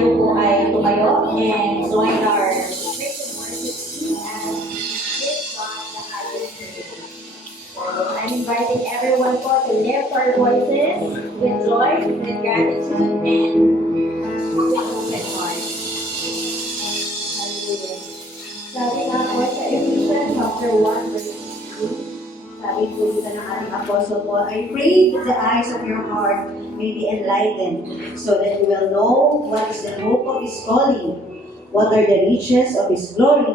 tayo po ay tumayo and join our praise and worship team and give God the highest praise. So I'm inviting everyone po to lift our voices with joy, with gratitude, and with open heart. Hallelujah. Sabi nga po sa Ephesians chapter 1 verse 2, sabi po dito ng ating apostle po, I pray that the eyes of your heart may be enlightened, so that you will know what is the hope of His calling, what are the riches of His glory,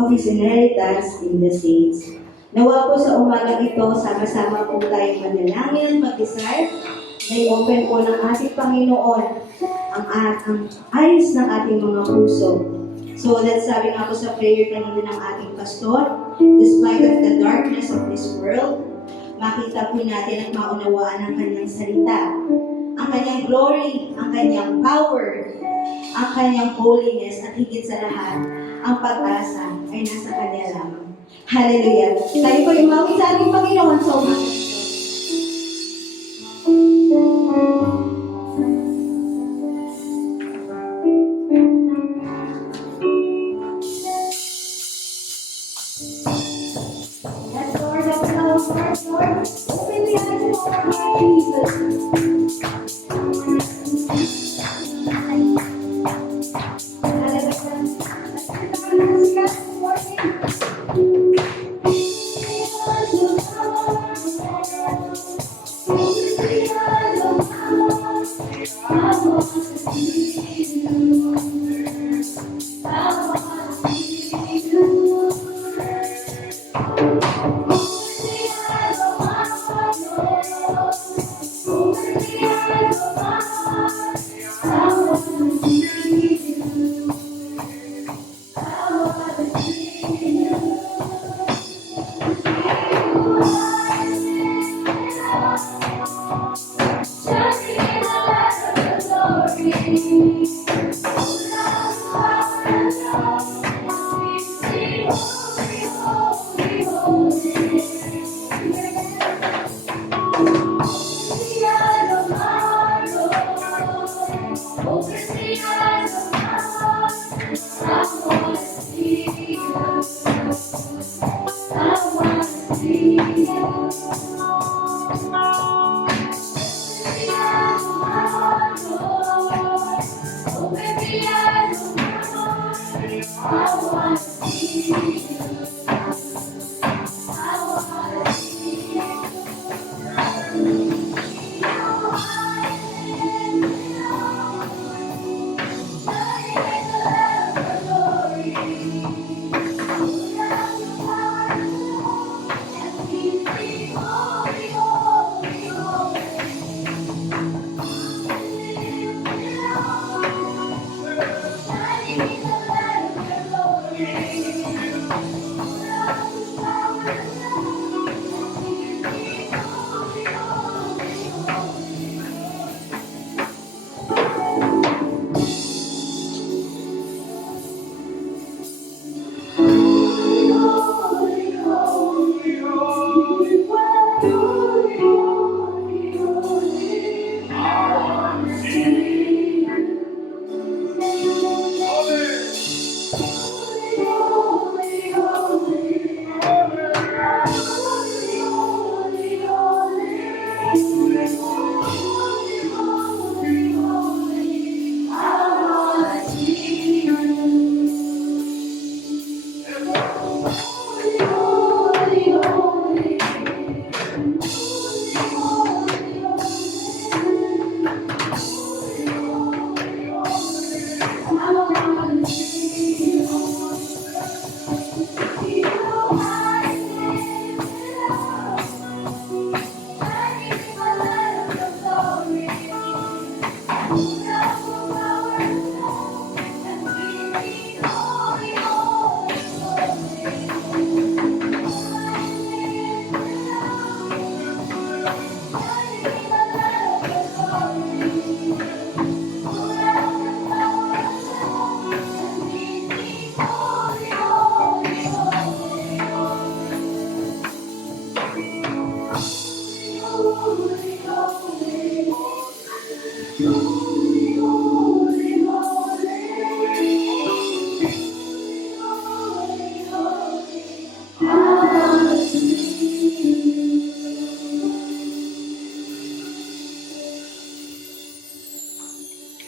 of His inheritance in the saints. Nawa po sa umagang ito, sama-sama po tayong manalangin, mag-desire, na i-open po ng ating Panginoon ang eyes ng ating mga puso. So that sabi nga po sa prayer kanina ng ating pastor, despite of the darkness of this world, makita po natin at maunawaan ang kanyang salita, ang kanyang glory, ang kanyang power, ang kanyang holiness, at higit sa lahat, ang pag-asa ay nasa kanya lamang. Hallelujah! Tayo po umawit sa ating Panginoon sa umaga.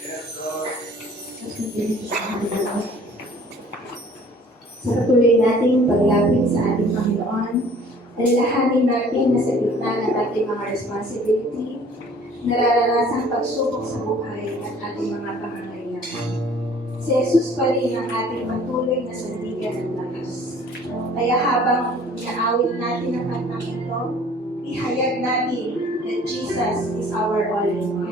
Sa patuloy nating paglapit sa ating Panginoon, alalahanin natin na sa gitna ng ating mga responsibility, nararanasang pagsubok sa buhay at ating mga pangangailangan. Si Jesus pa rin ang ating patuloy na sandigan ng lakas. Kaya habang inaawit natin ang kantang ito, ihayag natin that Jesus is our all in all.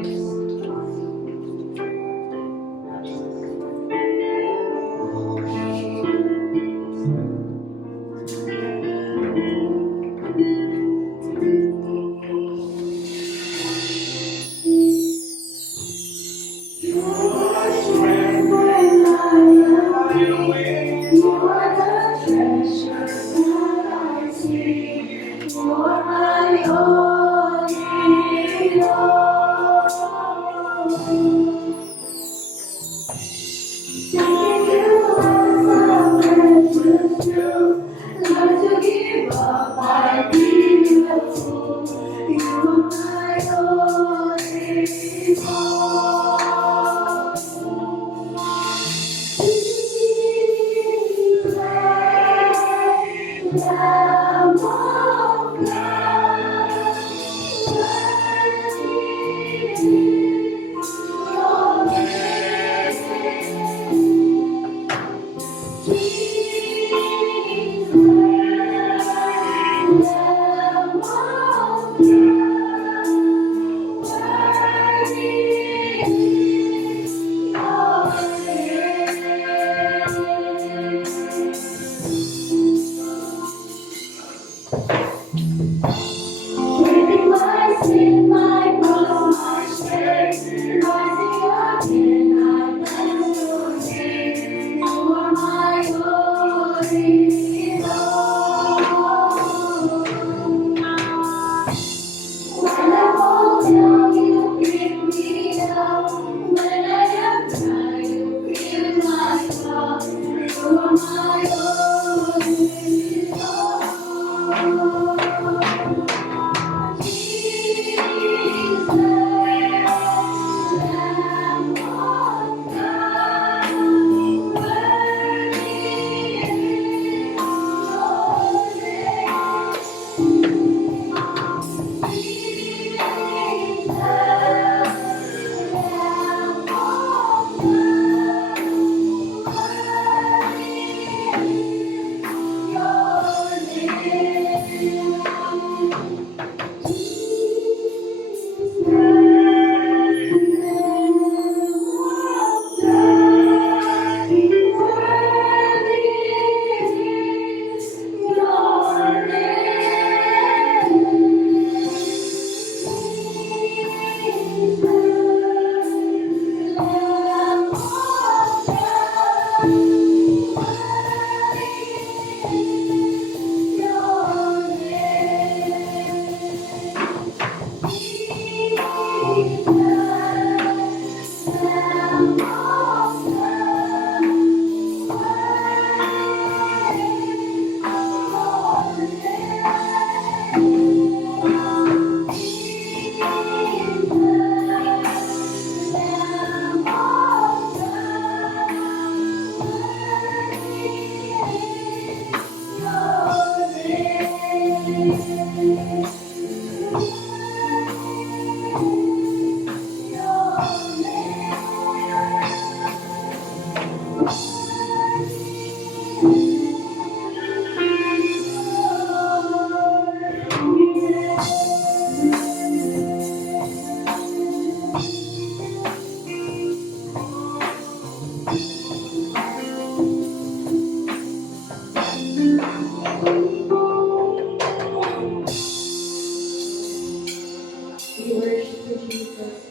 We worship you, Jesus.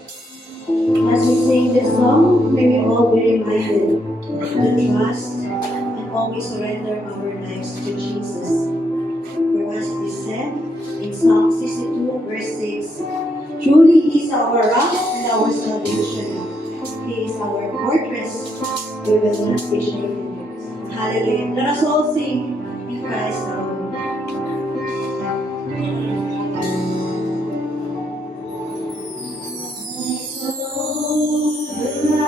As we sing this song, may we all be reminded to trust and always surrender our lives to Jesus. For as it is said in Psalm 62, verse 6, truly He is our rock and our salvation. He is our fortress. We will not be shaken. Hallelujah. Let us all sing in Christ our Lord. Alone,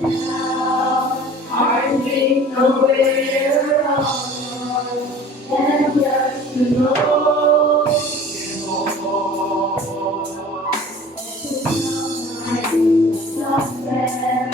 I think aware of and just to know somewhere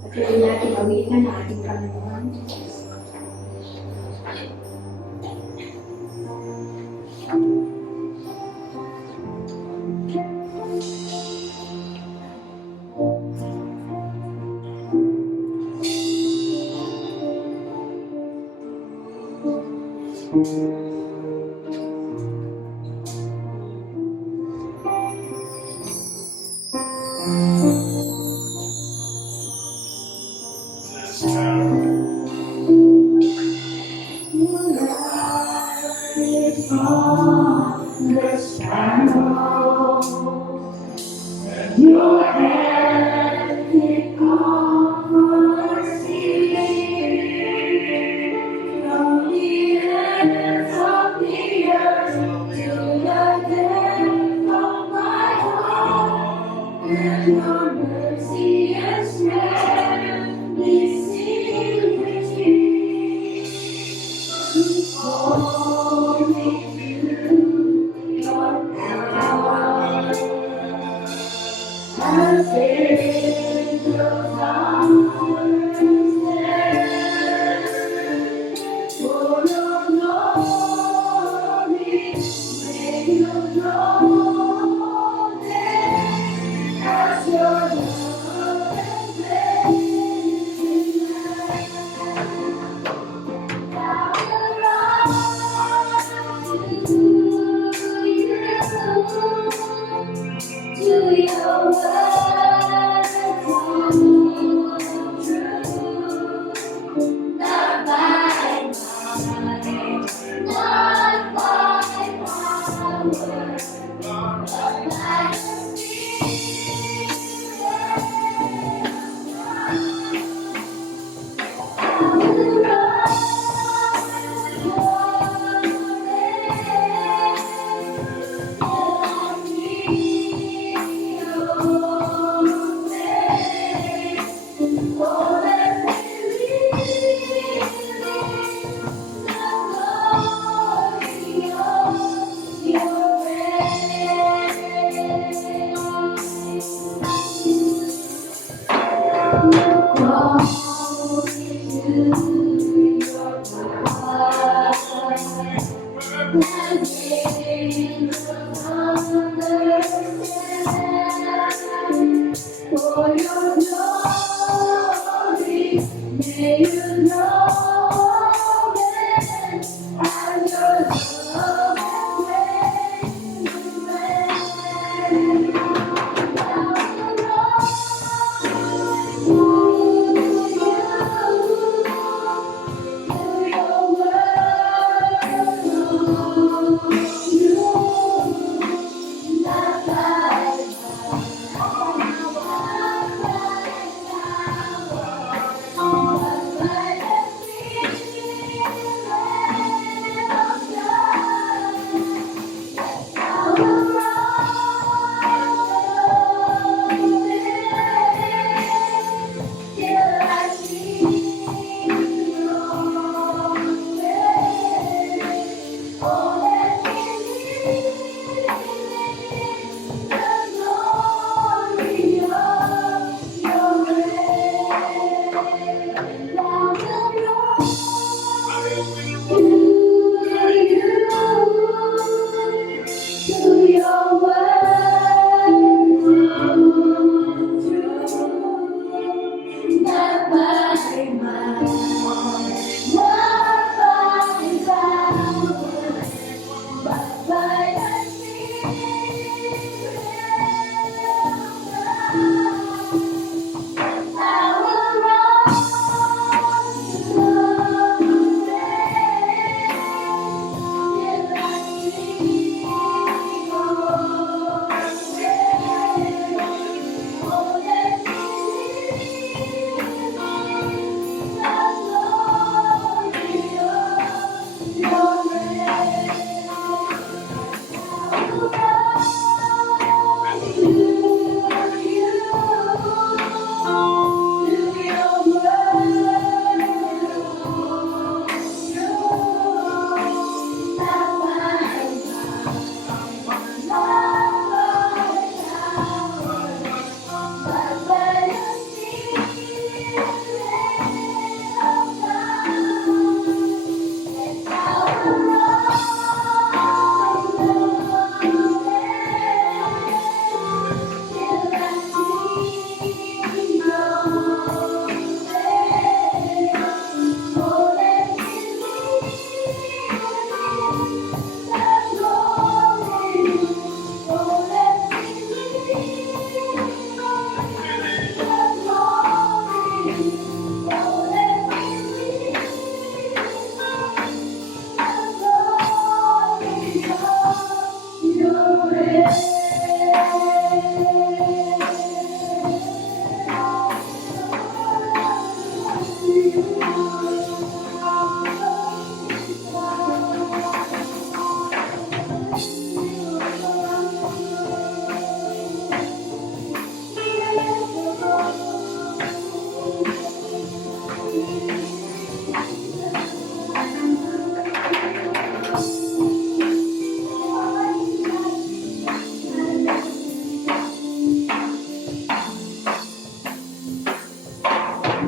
Patuloy natin awitan ang ating Panginoon. Your hand it comforts me from the ends of the earth to the depth of my heart, and your mercy and strength receive me. Hold me to your power. As angels on stand, for your glory, may you draw them as your love and faith I will run to your word, true, not by might, not by power, but by the Spirit. I will run your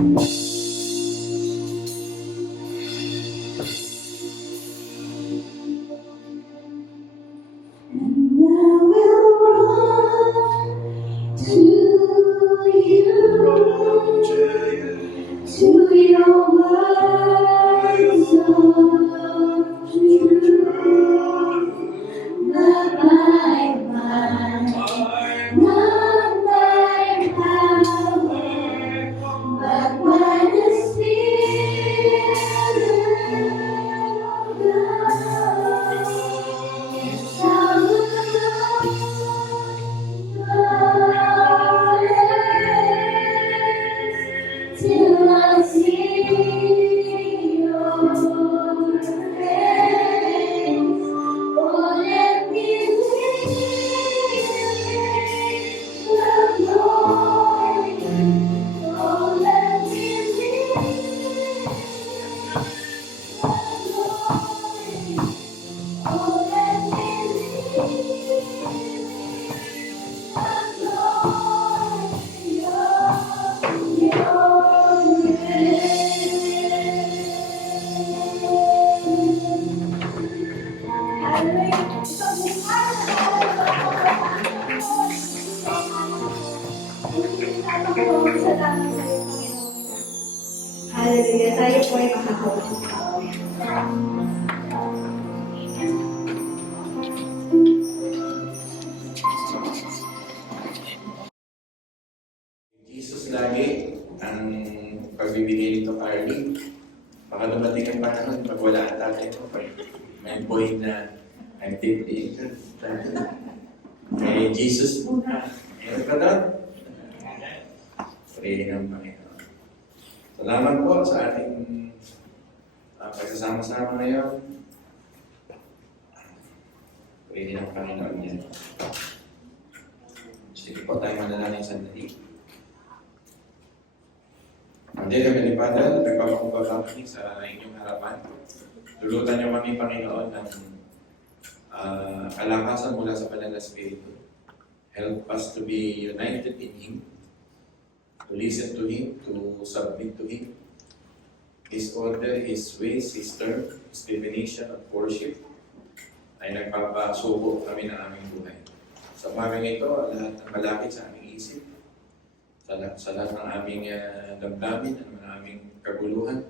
And I will run to you, to your words of truth. Not by might, not by power, but by the Spirit of God. Yes, I will till I see your face. Oh, let me live the glory. Oh, let me live the glory. Oh, let me live the glory of your grace. Hallelujah. Hallelujah. Tayo po ay makakawin. Jesus lagi ang pagbibigay nito Carly. Baka dumating ang panahon pag wala ang tatay ko. Pag may point na I'm 50. May Jesus muna. Meron ka doon? Pray ng Panginoon. Salamat po sa ating pagsasama-sama ngayon. Pray ng Panginoon yan. Sige po tayo manalangin sandali. Dear Heavenly Father, nagpapakumbaba kami sa inyong harapan. Tulutan niyo kami, Panginoon, ng kalakasan mula sa Banal na Espiritu. Help us to be united in Him, to listen to Him, to submit to Him. His order, His ways, His term, His definition of worship ay nagpapasubo kami ng aming buhay. Sa umagang ito, lahat ng malapit sa aming isip, sa lahat ng aming damdamin, ng aming kaguluhan,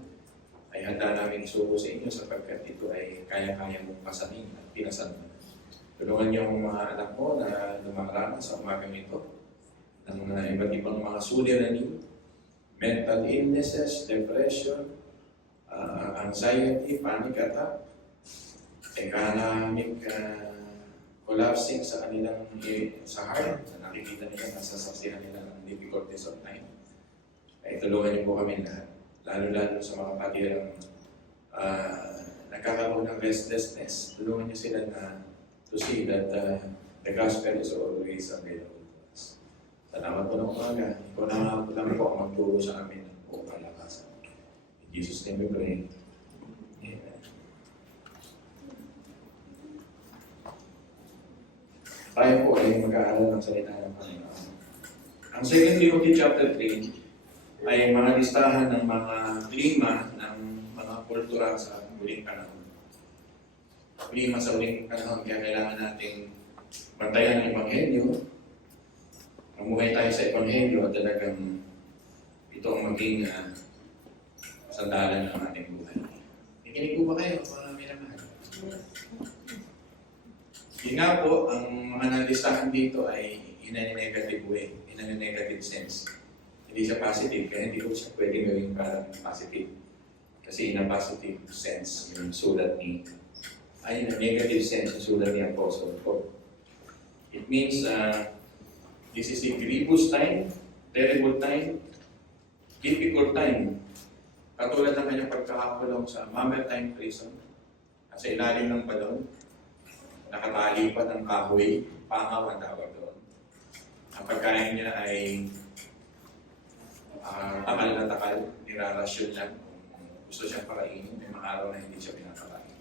ay handa namin isuko sa inyo sapagkat ito ay kaya-kaya mong pasanin at pinasan mo. Tulungan niyo ang mga anak mo na lumakaranas sa umagang ito ng iba't ibang mga suliranin, mental illnesses, depression, anxiety, panic attack, economic collapsing sa kanilang sa heart, na nakikita nila, nasasaksihan nila ng difficulties of life. Ay tulungan niyo po kami lahat, lalo-lalo sa mga patirang nagkakaroon ng restlessness. Tulungan niyo sila na to see that the gospel is always available to us. Salamat po ng umaga. Ikaw na lang po ang magturo sa amin ng buong kalakasan. In Jesus' name we pray. Amen. Tayo po ay mag-aaral ng salita ng Panginoon. Ang 2 Timothy chapter 3 ay mga listahan ng mga klima ng mga kultura sa huling panahon. Klima sa huling panahon, kaya kailangan nating bantayan ang Ebanghelyo. Mamuhay tayo sa Ebanghelyo at talagang ito ang maging sandalan ng ating buhay. Ikinig po ba kayo? Mga minamahal. Yun nga po, ang mga nalistahan dito ay in a negative way, in a negative sense. Hindi siya positive, kaya hindi ko siya pwede gawing parang positive. Kasi in a positive sense, yung sulat ni, ay in a negative sense, yung sulat ni Apostle Paul. It means this is a grievous time, terrible time, difficult time. Katulad ng kanyang pagkakakulong sa Mamertine prison at sa ilalim ng balon, nakatali pa ng kahoy, pangaw ang tawag doon. Ang pagkain niya ay takal na takal, nirarasyon lang. Kung gusto siyang pakainin, may mga araw na hindi siya pinapakain.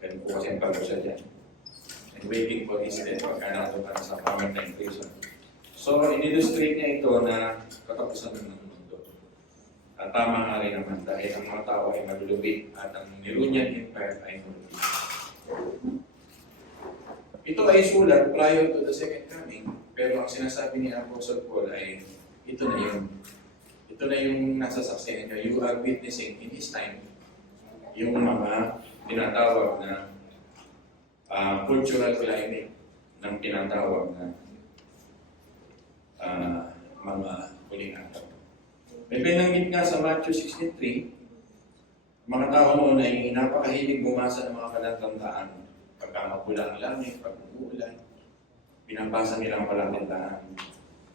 Pero po kasi ang pagod siya dyan. And waiting for his death, pagka nato para sa Mamertine prison. So, in-illustrate niya ito na katapusan ng mundo. At tama nga rin naman dahil ang mga tao ay maglulupit at ang Neronian Empire ay mulupit. Ito ay sulat prior to the second coming, pero ang sinasabi ni Apostle Paul ay ito na yun. Ito na yung nasa saksihan niya. You are witnessing in his time yung mga tinatawag na cultural climate ng tinatawag na mga huling araw. May binanggit nga sa Matthew 16:3, mga tao noon ay napakahilig bumasa ng mga palatandaan. Pagka mapula ang langit, pag uulan, binabasa nila ang palatandaan.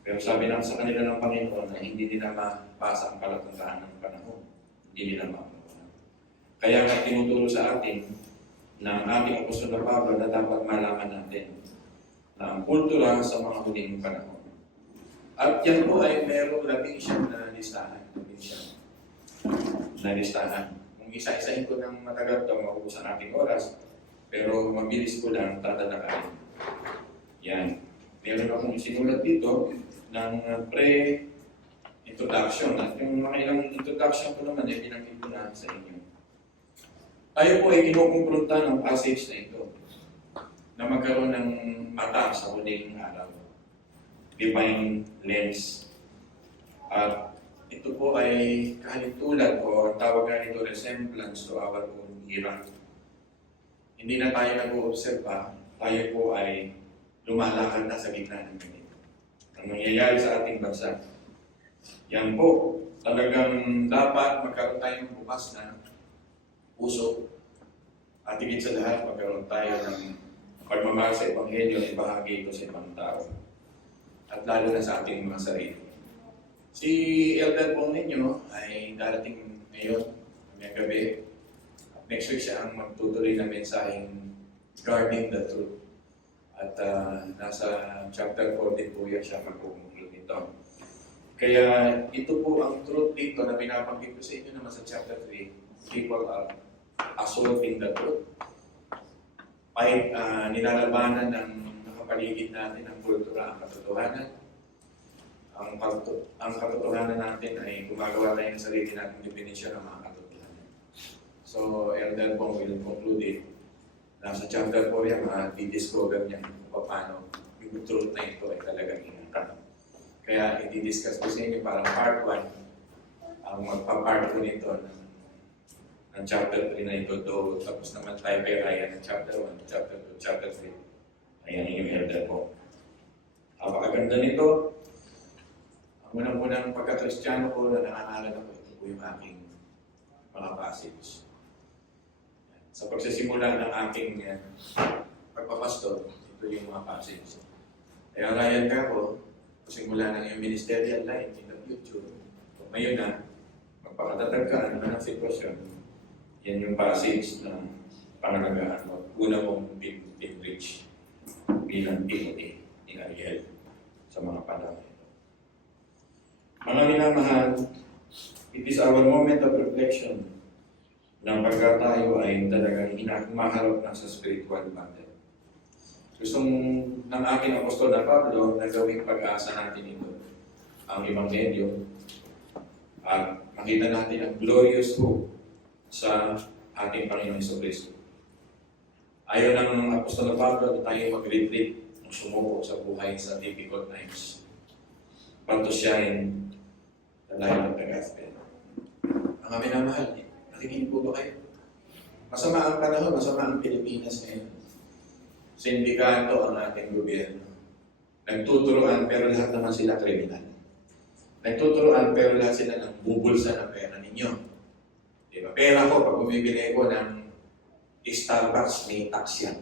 Pero sabi lang sa kanila ng Panginoon na hindi nila mabasa ang palatandaan ng panahon. Hindi nila mabasa. Kaya nga tinuturo sa atin ng ating apostol na Pablo na dapat malaman natin na ang kultura sa mga huling panahon. At yan po ay merong labing siyang na listahan. Kung isa-isahin ko ng matagal ito, maubos ang ating oras, pero mabilis ko lang tatadakain. Yan. Meron akong sinulat dito ng pre-introduction. At yung mga ilang introduction ko naman ay binanggit ko na sa inyo. Tayo po ay kinukumpronta ng passage na ito na magkaroon ng mata sa huling araw. Divine lens. At ito po ay kahalintulad o tawag nga nito resemblance to our own era. Hindi na tayo nag-uobserba, tayo po ay lumalakad na sa gitna ng ganito. Ang nangyayari sa ating bansa. Yan po, talagang dapat magkaroon tayo ng bukas na puso. At higit sa lahat, magkaroon tayo ng pagmamahal sa Ebanghelyo at ibahagi ito sa ibang tao. At lalo na sa ating mga sarili. Si Elder po ninyo ay darating ngayon, ngayong gabi. Next week siya ang magtutuloy ng mensaheng Guarding the Truth. At nasa chapter 4 din po yan siya magpupunod nito. Kaya ito po ang truth dito na binabanggit ko sa inyo naman sa chapter 3. People are assaulting the truth. Nilalabanan ng nakapaligid natin ang kultura, ang katotohanan. Ang katotohanan natin ay gumagawa tayo ng sarili nating definition ng mga katotohanan. So, Elder Bong will conclude it. Nasa chapter 4 yan, di-discover niya kung paano yung truth na ito ay talagang inangkan. Kaya, i-discuss ko sa inyo parang part 1, ang magpa-part 2 nito ng chapter 3 na ito. Tapos naman tayo kay Ryan ng chapter 1, chapter 2, chapter 3. Ayan yung Elder Bong. Napakaganda nito. Ang unang-unang pagka-Kristiyano ko na nangangalan ako, ito po yung aking mga passage. Sa pagsisimula ng aking pagpapastor, ito yung mga passage. Kaya Ryan ka po, pasimula ng iyong ministerial life in the future. So, ngayon na, magpakatatag ka, ano man ang sitwasyon, yan yung passage na pangalagaan mo. Una mong pinrich bilang Timothy ni Ariel sa mga panahon. Mga minamahal, it is our moment of reflection na pagka tayo ay talagang humaharap na sa spiritual battle. Gustong ng aking apostol na Pablo na gawing pag-asa natin ito, ang Ebanghelyo, at makita natin ang glorious hope sa ating Panginoon Jesucristo. Ayaw ng apostol na Pablo na tayo mag-retreat ng sumuko sa buhay sa difficult times. But to shine the light of the gospel. Mga minamahal, nakikinig po ba kayo? Masama ang panahon, masama ang Pilipinas ngayon. Sindikato ang ating gobyerno. Nagtuturoan pero lahat naman sila kriminal. Nagtuturoan pero lahat sila ng bubulsa ng pera ninyo. Diba? Pera ko, pag bumibili ko ng Starbucks, may tax yan.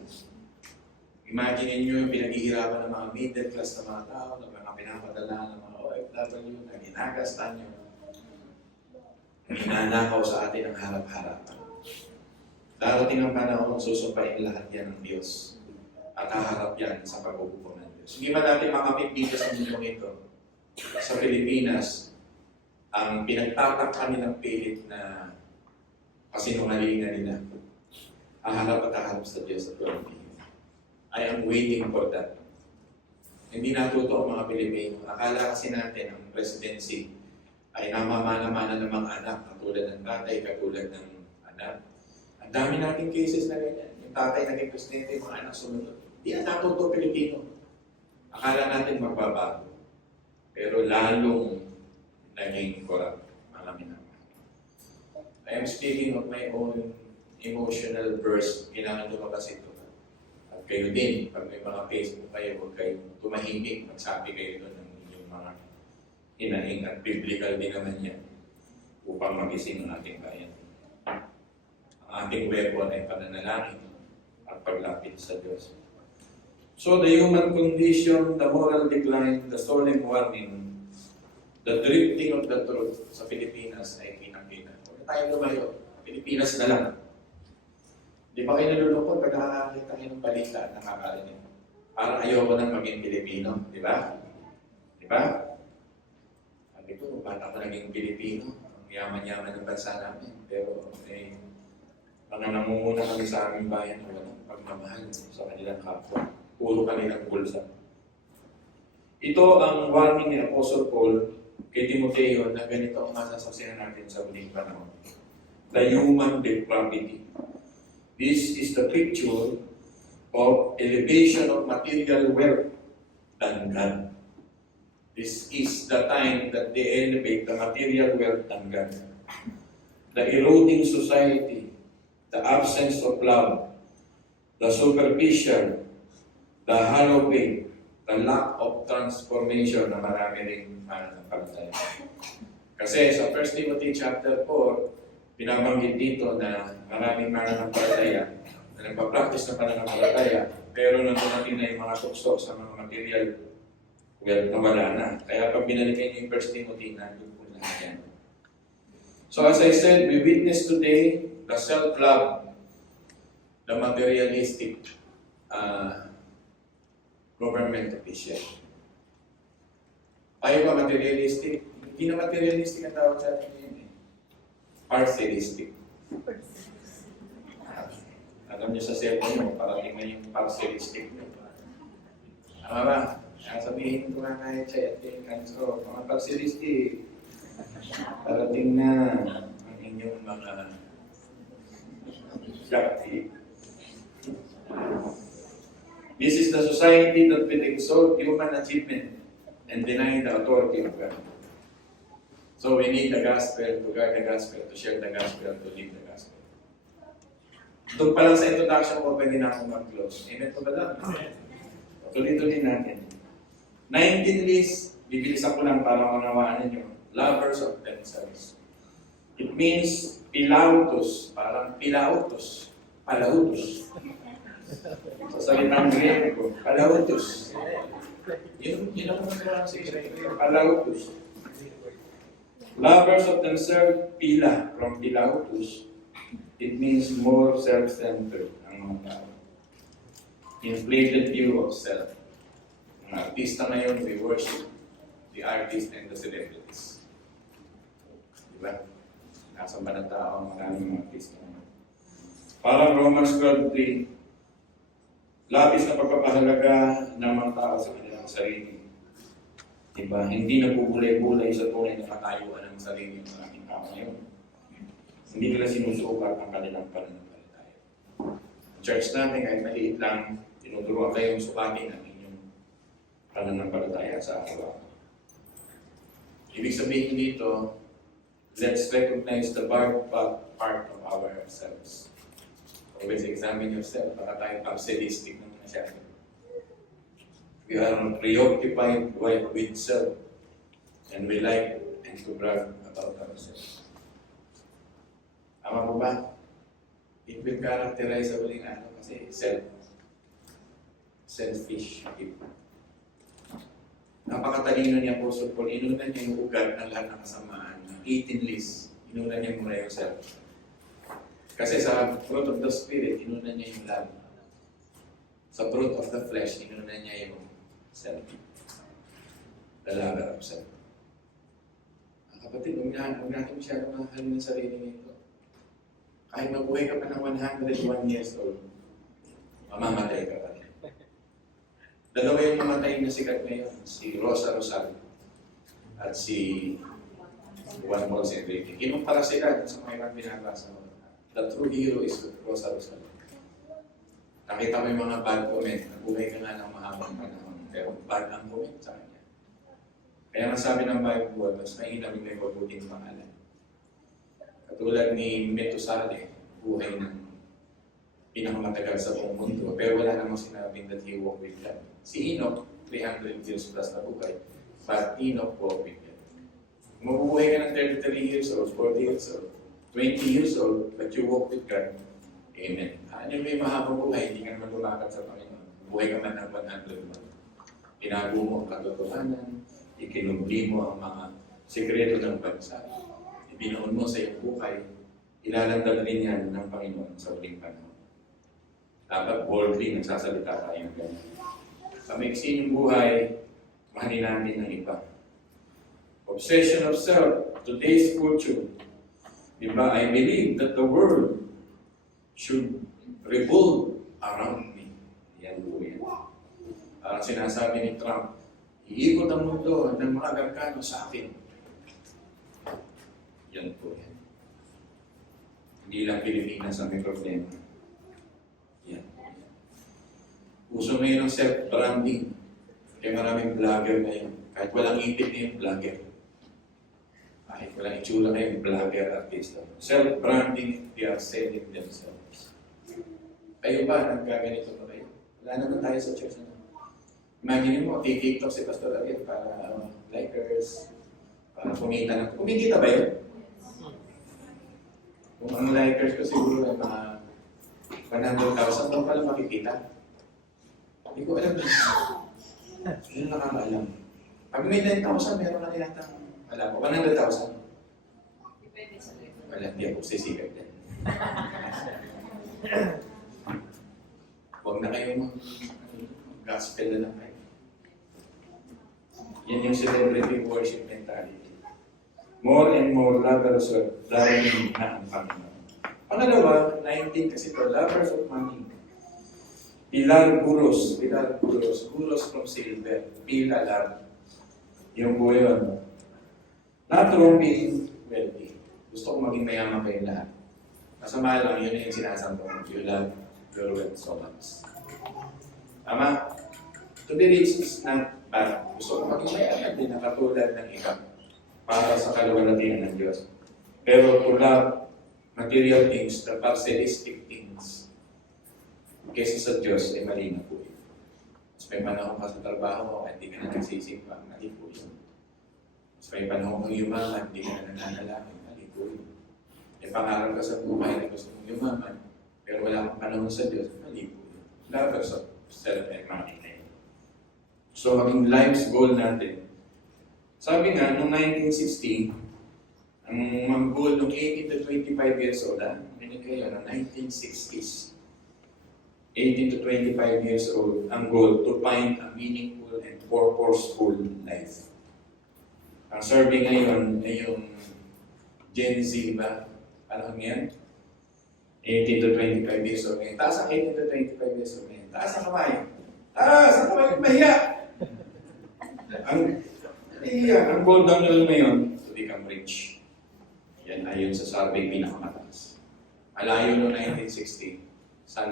Imagine niyo yung pinaghihirapan ng mga middle class na mga tao, ng mga pinapadala ng mga OFW na ginagastan nyo. Hinanakaw sa atin ang harap-harap. Darating ang panahon, susumpain lahat yan ng Diyos. At haharap yan sa pag-upo ng Diyos. Hindi ba natin makapit dito sa munyong ito? Sa Pilipinas, ang pinagtatakpan nilang pilit na kasinungalingan nila, haharap at haharap sa Diyos at walang pilit. I am waiting for that. Hindi natuto ang mga Pilipino. Akala kasi natin ang presidency ay namamana-mana ng mga anak, katulad ng tatay, katulad ng anak. Ang dami nating cases na ganyan. Yung tatay naging presidente, yung mga anak sumunod. Di yan natuto Pilipino. Akala natin magbabago. Pero lalong naging corrupt. Marami na. I am speaking of my own emotional burst. Kailangan lumabas ito. At kayo din, pag may mga Facebook kayo, huwag kayong tumahimik. Magsabi kayo doon ng inyong mga hinaing at biblical din naman yan upang magising ang ating bayan. Ang ating weapon ay pananalangin at paglapit sa Diyos. So the human condition, the moral decline, the solemn warning, the drifting of the truth sa Pilipinas ay kinakita. Huwag na tayo lumayo. Pilipinas na lang. Di ba kayo nalulungkot pag nakakakita kayo ng balita at nakakarinig? Parang ayoko nang maging Pilipino. Di ba? Di ba? Sabi ko, bata ko naging Pilipino. Ang yaman-yaman ng bansa namin. Pero mga namumuna kami sa aming bayan na walang pagmamahal sa kanilang kapwa. Puro kanilang bulsa. Ito ang warning ni Apostle Paul kay Timoteo na ganito ang masasaksihan natin sa huling panahon. The human depravity. This is the picture of elevation of material wealth than God. This is the time that they elevate the material wealth than God. The eroding society, the absence of love, the superficial, the hollow faith, the lack of transformation na marami rin mananampalataya. Kasi sa 1 Timothy chapter 4, binabanggit dito na maraming mananampalataya na nagpa-practice na pananampalataya, pero nandun na yung mga tukso sa mga material wealth na wala na. Kaya pag binalikan niyo yung 1 Timothy, nandun po lahat yan. So as I said, we witness today the self-love, the materialistic government official. Tayo ba materialistic? Hindi na materialistic ang tawag sa atin ngayon eh. Parcellistic. Alam niyo sa cellphone mo, parating na yung parcellistic mo. Tama ba? Sabihin ko nga kahit siya at so, mga parcellistic, parating na ang inyong mga shakti. This is the society that will exalt human achievement and deny the authority of God. So we need the gospel, to guard the gospel, to share the gospel, to live the gospel. Doon pa lang sa introduction ko, pwede na akong mag-close. Amen po ba lang? Tuloy-tuloy natin. 19 lists, bibilis ako lang para maunawaan ninyo. Lovers of themselves. It means pilautos, parang pilautos, palautos. Sa salitang Grego, palautos. Yun ang mga palautos. Lovers of themselves, pila, from pilautos. It means more self-centered ang mga tao. Inflated view of self. Ang artista ngayon, we worship the artist and the celebrities. Diba? Nasa ba ng tao ang maraming mga artista ngayon? Parang Romans 12:3, labis na pagpapahalaga ng mga tao sa kanilang sarili. Diba? Hindi nabubulay-bulay sa tunay na katayuan ng sarili ng ating tao ngayon. Hindi nila sinusukat ang kanilang pananampalataya. Ang church natin, kahit maliit lang, tinuturuan kayong sukatin ang inyong pananampalataya sa araw. Ibig sabihin dito, let's recognize the bad part of ourselves. Always examine yourself, baka tayo parcellistic naman masyado. We are preoccupied with self, and we like and to brag about ourselves. Tama po ba? It will characterize sa huling ano kasi selfish people. Napakatalino ni Apostle Paul, inunan niya yung ugat ng lahat ng kasamaan. 18 lists, inunan niya muna yung self. Kasi sa fruit of the Spirit, inunan niya yung love. Sa fruit of the flesh, inunan niya yung self. The lover of self. Ang kapatid, huwag natin masyadong mahalin ng sarili nito. Kahit mabuhay ka pa ng 101 years old, mamamatay ka pa rin. Dalawa yung mamatay na sikat ngayon, si Rosa Rosal at si One more everything. Kinumpara sila sa mga ibang binabasa ko. The true hero is Rosa Rosalba. Nakita mo yung mga bad comment, nabuhay ka nga ng mahabang panahon, pero bad ang comment sa kanya. Kaya nga sabi ng Bible, mas mainam yung may mabuting pangalan. Katulad ni Methuselah, buhay ng pinakamatagal sa buong mundo, pero wala namang sinabing that he walked with God. Si Enoch, 300 years plus na buhay, but Enoch walked with God. Mabubuhay ka ng 33 years old, 40 years old, 20 years old, but you walk with God. Amen. Ano may mahabang buhay, hindi ka naman lumakad sa Panginoon. Buhay ka man ng 100 months. Tinago mo ang katotohanan, ikinumpli mo ang mga sekreto ng bansa. Ibinoon mo sa iyong buhay, ilalandag rin yan ng Panginoon sa uling panahon. Dapat boldly nagsasalita tayo ng ganyan. Sa maiksin yung buhay, mahalin natin ng iba. Obsession of self, today's culture. Diba, I believe that the world should revolve around me. Yan po yan. Parang sinasabi ni Trump, iikot ang mundo ng mga Amerikano sa akin. Yan po yan. Hindi lang Pilipinas ang may problema. Yan. Uso ngayon ng self-branding. Kaya maraming vlogger ngayon. Kahit walang ipit na yung vlogger. Kahit walang itsura na yung vlogger artista. Self-branding, they are selling themselves. Kayo ba, nagkaganito pa kayo? Wala naman tayo sa church na. Imagine mo, TikTok si Pastor Ariel para likers, para kumita na. Kumikita ba yun? Kung ang likers ko siguro ay mga 100,000, doon pala makikita. Hindi ko alam. Hindi nakakaalam. Pag may 10,000, meron ka nilatang, alam ko, 100,000. Depende sa level. Wala, hindi ako sisikap din. Huwag na kayo mag-gospel na lang kayo. Yan yung celebrity worship mentality. More and more lovers of money na ang Panginoon. Pangalawa, 19 kasi ito, lovers of money. Pilar Guros from silver, pilar. Yung po yun. Not wrong being wealthy. Gusto ko maging mayaman kayo lahat. Masama lang, yun yung sinasampo. You love your wealth so much. Tama? To be rich is not bad. Gusto ko maging mayaman din na katulad ng iba para sa kaluwalhatian ng Diyos. Pero to love material things, the parcellistic things, kesa sa Diyos, ay mali na po yun. Mas may panahon ka sa trabaho, hindi ka na nagsisimpa, mali po yun. Mas may panahon kang yumaman, hindi ka na nananalangin, mali po yun. May pangarap ka sa buhay na gusto mong yumaman, pero wala kang panahon sa Diyos, mali po yun. Lovers of self and money. So, maging life's goal natin. Sabi nga, noong 1960, ang mga goal noong 18 to 25 years old, hindi kayo, noong 1960s, 18 to 25 years old, ang goal to find a meaningful and purposeful life. Ang survey ngayon ay yung Gen Z ba? Ano yan? 18 to 25 years old ngayon. Taas ang 18 to 25 years old ngayon. Taas ang kamay. Taas ang kamay. Mahiya! Ang goal daw nila ngayon, to become rich. Yan ayon sa survey pinakamataas. Alayo noong 1960 sa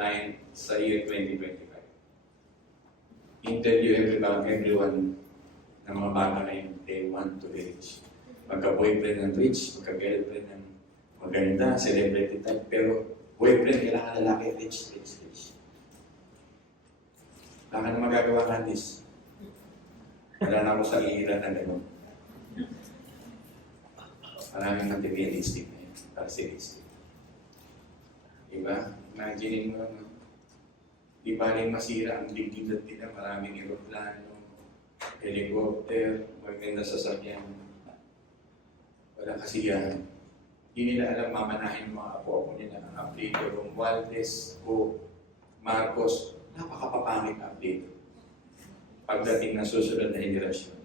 year 2025. Interview everyone ng mga bata ngayon, they want to be rich. Magka-boyfriend ng rich, magka-girlfriend ng maganda, celebrity type, pero boyfriend, kailangan lalaki, rich. Baka na magagawa ka this. Wala na ako sa ilan na gano'n. Maraming materialistic na yun, parcellistic. Diba? Imagine mo, di ba rin masira ang digdid nila, maraming aeroplano, helicopter, maganda sasakyan. Wala kasiyahan. Hindi nila alam mamanahin mga apo nila. Ang update yung Waldes o Marcos, napakapapangit update. Pagdating na susunod na henerasyon,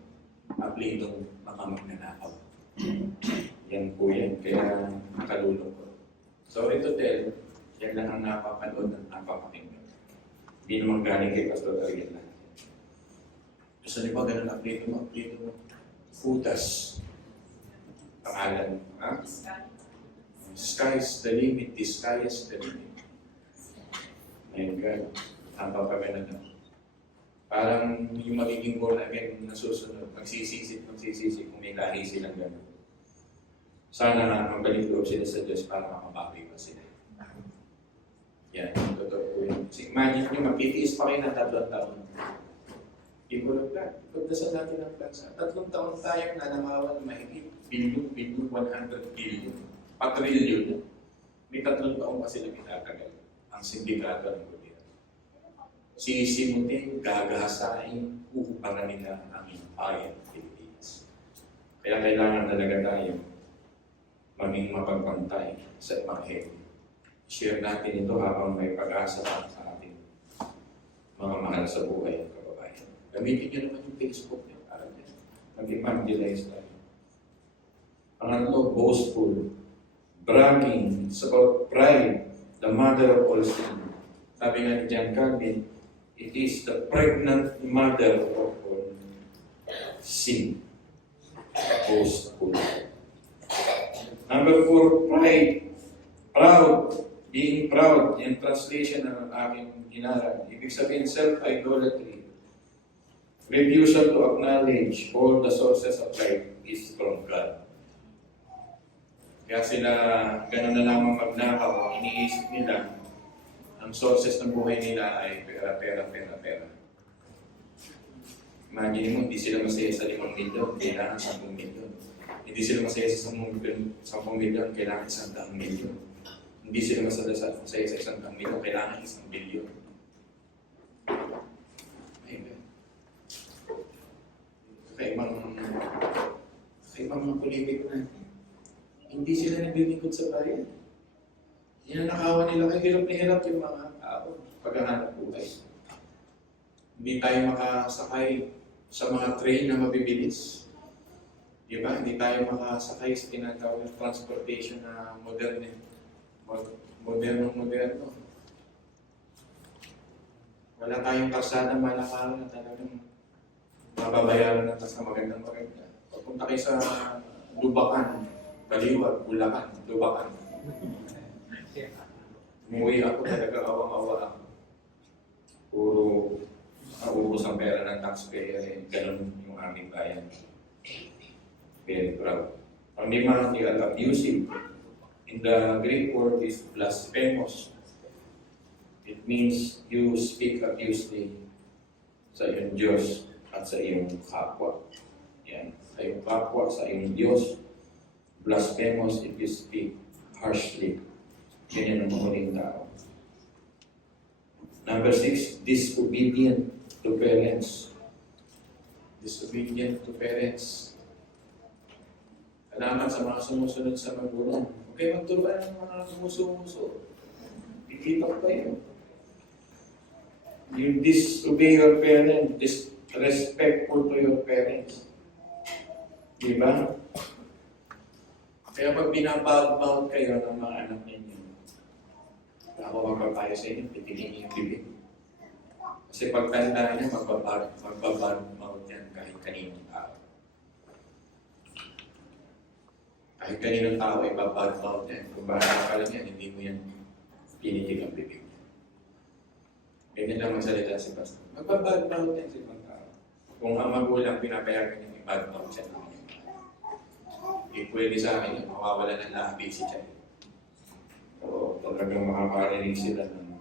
update yung mga magnanakaw. Yan po yan, kaya nakalulong ko. Sorry to tell, yan lang ang napapanood ng napapakinggan. Hindi naman galing kay Pastor Ariel lang. Gusto niyo ba ganun update mo? Putas. pangalan. Ha? Sky's the limit, the sky is the limit. My God, napapagana na. Parang yung magiging born again na susunod, magsisisi kung may lahi silang gano'n. Sana nga magbalik loob sila sa Diyos para makabawi pa sila. Yan, totoo po yun. Kasi imagine nyo, magtitiis pa kayo ng 3 taon. People of God, pagdasal natin ang bansa. 3 taon tayong nanangawan na mahigit billion, 100 billion. Patrillion. May 3 taon pa sila pinatagal ang sindikato ng gobyerno. Sisimutin, gagahasain, uupangan nila ang empire ng Pilipinas. Kaya kailangan talaga tayo maging mapagpantay sa Ebanghelyo. Share natin ito habang may pag-asa sa ating mga mahal sa buhay at kababayan. Gamitin nyo naman yung Facebook nyo para dyan. Mag-evangelize tayo. Pangatlo, boastful. Bragging. It's about pride, the mother of all sin. Sabi nga ni John Calvin, it is the pregnant mother of all sin. Boastful. Number 4, pride. Proud. Being proud. Yung translation ng aking inaral. Ibig sabihin, self-idolatry. Refusal to acknowledge all the sources of life is from God. Kaya sila ganun na lamang magnakaw. Iniisip nila ang sources ng buhay nila ay pera. Imagine mo, hindi sila masaya sa 5 milyon, kailangan 10 milyon. Hindi sila masaya sa 10 milyon, kailangan 100 milyon. Hindi sila masaya sa 100 milyon, kailangan 1 bilyon. Amen. Kaya mga politik na hindi sila naglilingkod sa bayan. Inanakawan nila kay hirap na hirap yung mga tao paghahanap buhay. Hindi tayo makasakay sa mga train na mabibilis. Diba? Hindi tayo makasakay sa tinatawag na transportation na moderno. Wala tayong kalsada malakaran na talagang mababayaran ng tas na magandang. Pagpunta kayo sa Lubacan, Baliwag, Bulacan, Lubacan. Umuwi ako talaga, awang-awa ako. Puro naubos ang pera ng taxpayer, ganun yung aming bayan. Very proud. Ang lima, abusive. In the Greek word is blasphemous. It means you speak abusively sa iyong Diyos at sa iyong kapwa. Yan. Sa iyong kapwa, sa iyong Diyos. Blasphemous if you speak harshly. Yan ang mahuling tao. Number 6, disobedient to parents. Disobedient to parents. Salamat sa mga sumusunod sa magulang. Huwag kayo magturuan ng mga sumususo. Ikitok pa yun. You disobey your parents, disrespectful to your parents. Diba? Kaya pag binabag-bound kayo ng mga anak ninyo, ako magpapayo sa inyo, pitigin niyo yung bibig. Kasi pagtanda niya, magbabag-bound yan kahit kaninong tao. Kahit kaninong tao ay babag-bound yan. Kung baka ka lang yan, hindi mo yan pinitig ang bibig. Ganyan lang magsalita si Pastor. Magbabag-bound yan si ibang tao. Kung ang magulang pinapayagan niya, ibag-bound siya. Hindi pwede sa akin yun, mawawala ng labi si Chay. So, talagang makakarinig sila ng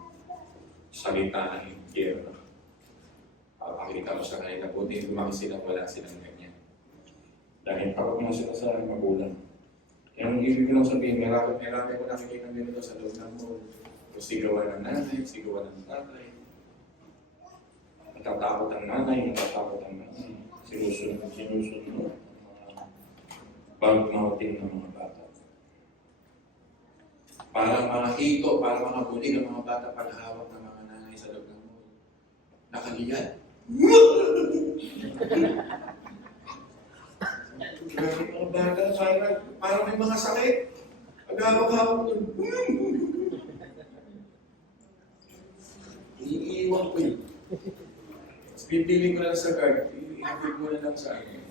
salita ng impyerno. Papakita mo sa kanila, buti lumaki silang wala silang ganyan. Dahil pakot mo sila sa magulang. Yung ibig ko lang sabihin, marami ko nakikita nito sa loob ng mall. O sigawan ng nanay, sigawan ng tatay. Natatakot ang nanay, natatakot ang nanay. Sinusunod. Bag-mouthing ng mga bata. Para mga hito, para mga bulig ang mga bata paghahawak ng mga nanay sa loob ng mall. Nakaliyan. Grabe mga bata, parang may mga sakit. Paghahawak-hawak nun. Iiwan ko yun. Pipili ko lang sa guard. Iiwan ko na lang sa akin.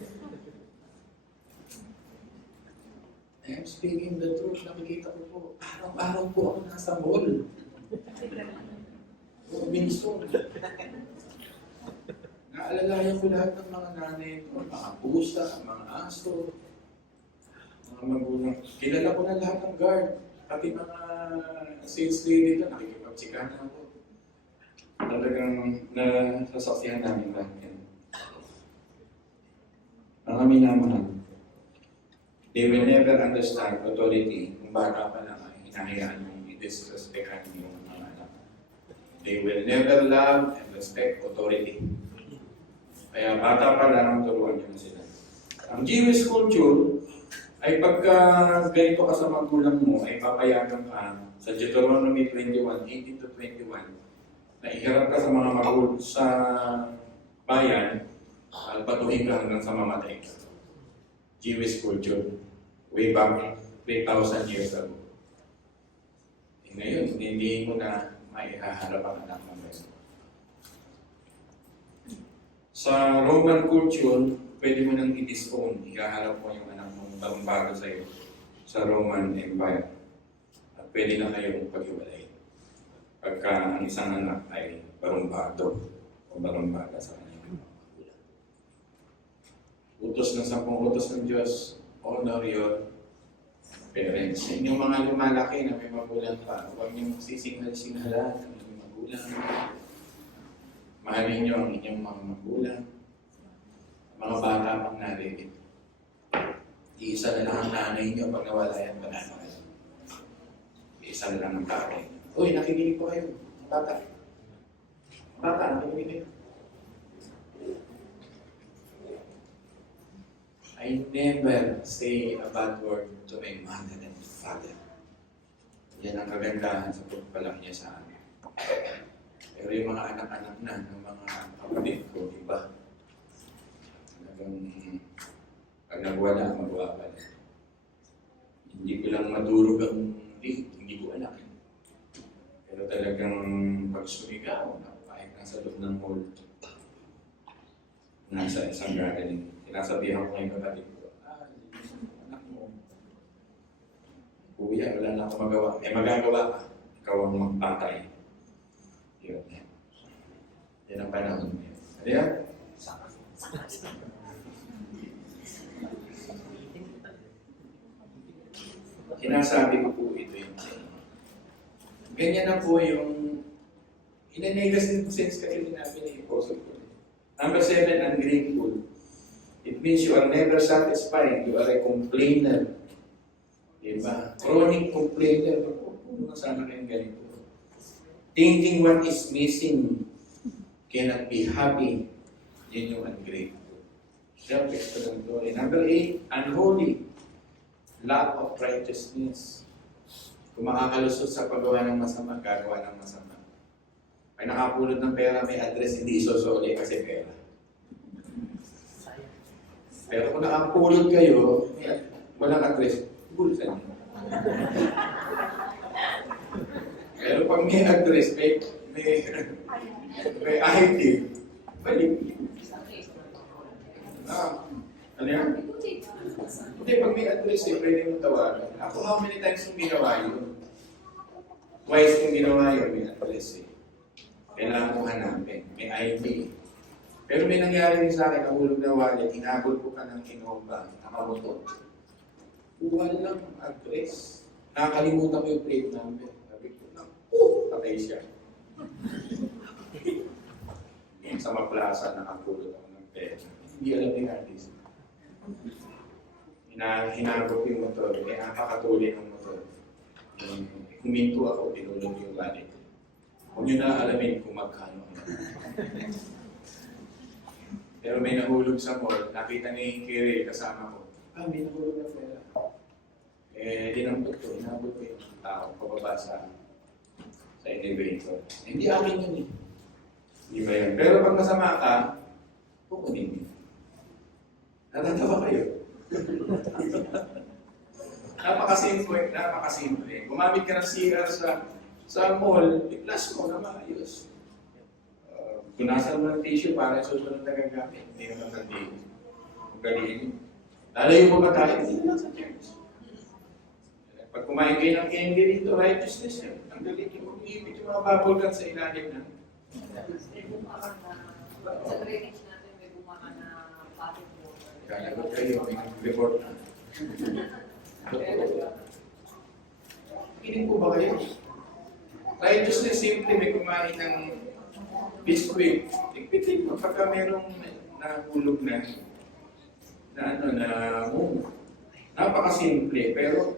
I'm speaking the truth. Nakikita ko po, araw-araw po ako nasa mall. Minsan. Naalalayan ko lahat ng mga nanay ko, mga pusa, mga aso, mga magulang. Kilala ko na lahat ng guard. Pati mga sales lady doon, nakikipagtsikahan ako. Talagang nasasaksihan namin lahat yan. Mga minamahal, they will never understand authority. Kung bata pa lang, ay hinahayaan yung i-disrespectan yung mga anak. They will never love and respect authority. Kaya bata pa lang, turuan nyo na sila. Ang Jewish culture ay pagka ganito ka sa magulang mo, ay papayagan ka sa Deuteronomy 21, 18 to 21, na iharap ka sa mga magulang sa bayan, at patuhin ka hanggang sa mamatay ka. Jewish culture, way back 3,000 years ago. Ngayon, hindi mo na maihaharap ang anak ng beso. Sa Roman culture, pwede mo nang i-disown, ihaharap mo yung anak mong bago sa'yo sa Roman Empire. At pwede na kayong pag-iwalay. Pagka ang isang anak ay barumbado o barumbada sa kanyang magulang. Utos ng 10 utos ng Diyos, honor your parents. Inyong mga lumalaki na may magulang pa, huwag niyong sisinghal-singhalan ang inyong magulang. Mahalin niyo ang inyong mga magulang. Mga bata pang narigit. Iisa na lang ang nanay niyo pag nawala yan pa nanay. Iisa na lang ang tatay. Uy, nakikinig po kayo. Bata. Bata, nakikinig. I never say a bad word to my mother and father. Yan ang kagandahan sa pagpalaki niya sa amin. Pero yung mga anak-anak na ng mga kapatid ko, iba. Talagang pag nagwala, magwawala. Hindi ko lang madurog ang hindi ko anak. Pero talagang pag sumigaw, kahit nasa loob ng mall, nasa isang gagaling. Sinasabihan ko yung kapatid ko, anak mo, kuya, wala na ako magawa. Magagawa ka. Ikaw ang magpatay. Yun. Yan ang panahon niya. Ano yan? Sinasabi ko po ito yung ganyan na po yung in a negative sense kasi sinabi ni Apostle Paul. Number 7, ungrateful. It means you are never satisfied. You are a complainer. Diba? Chronic complainer. Ano sana kayong ganito? Thinking what is missing, cannot be happy. Yan yung ungrateful. Self-explanatory. Number 8, unholy. Lack of righteousness. Kung makakalusot sa paggawa ng masama, gagawa ng masama. Ay nakapulot ng pera, may address, hindi isosole kasi pera. Pero kung nakapulot kayo, walang address, bulsan niyo. Pero pag may address, may ID, balik. Ano yan? Hindi, pag may address, pwede mo tawagan. Ako, how many times yung ginawa yun? Twice kung ginawa yun, may address eh. Kailangan mo hanapin. May ID. Pero may nangyari rin sa akin, nahulog na wallet, hinabol ko ka ng Innova, nakamotor. Walang address. Nakakalimutan ko yung plate number. Sabi ko lang, patay siya. Sa Maplaza, nakapulot ako ng pera. Hindi alam ni artist. Hinabol ko yung motor, kaya napakatuloy ng motor. Huminto ako, pinulog yung wallet. Huwag nyo na alamin kung magkano. Pero may nahulog sa mall, nakita ni Kiri kasama ko. May nahulog na pera. Dinampot ko, inabot ko yung tao, pababa sa elevator. Hindi akin yun eh. Hindi ba yan? Pero pag masama ka, kukunin mo. Natatawa kayo. Napakasimple. Gumamit ka ng CR sa mall, i-flash mo na maayos. Punasan mo ng tissue para susunod na gagamit. Hindi naman ng tissue. Kung galiin yun. Lalayo mo ba tayo? Hindi lang sa church. Pag kumain kayo ng candy dito, righteousness yan. Ang galing yung ibig yung mga bubble gum sa ilalim na. May bumakan na, sa drainage natin may bumakan na pocket water. Kaya ko kayo, may report na. Kinig po ba kayo? Righteousness, simple, may kumain ng biskuit. Tigpitin mo, pagka merong nahulog na move. Napakasimple, pero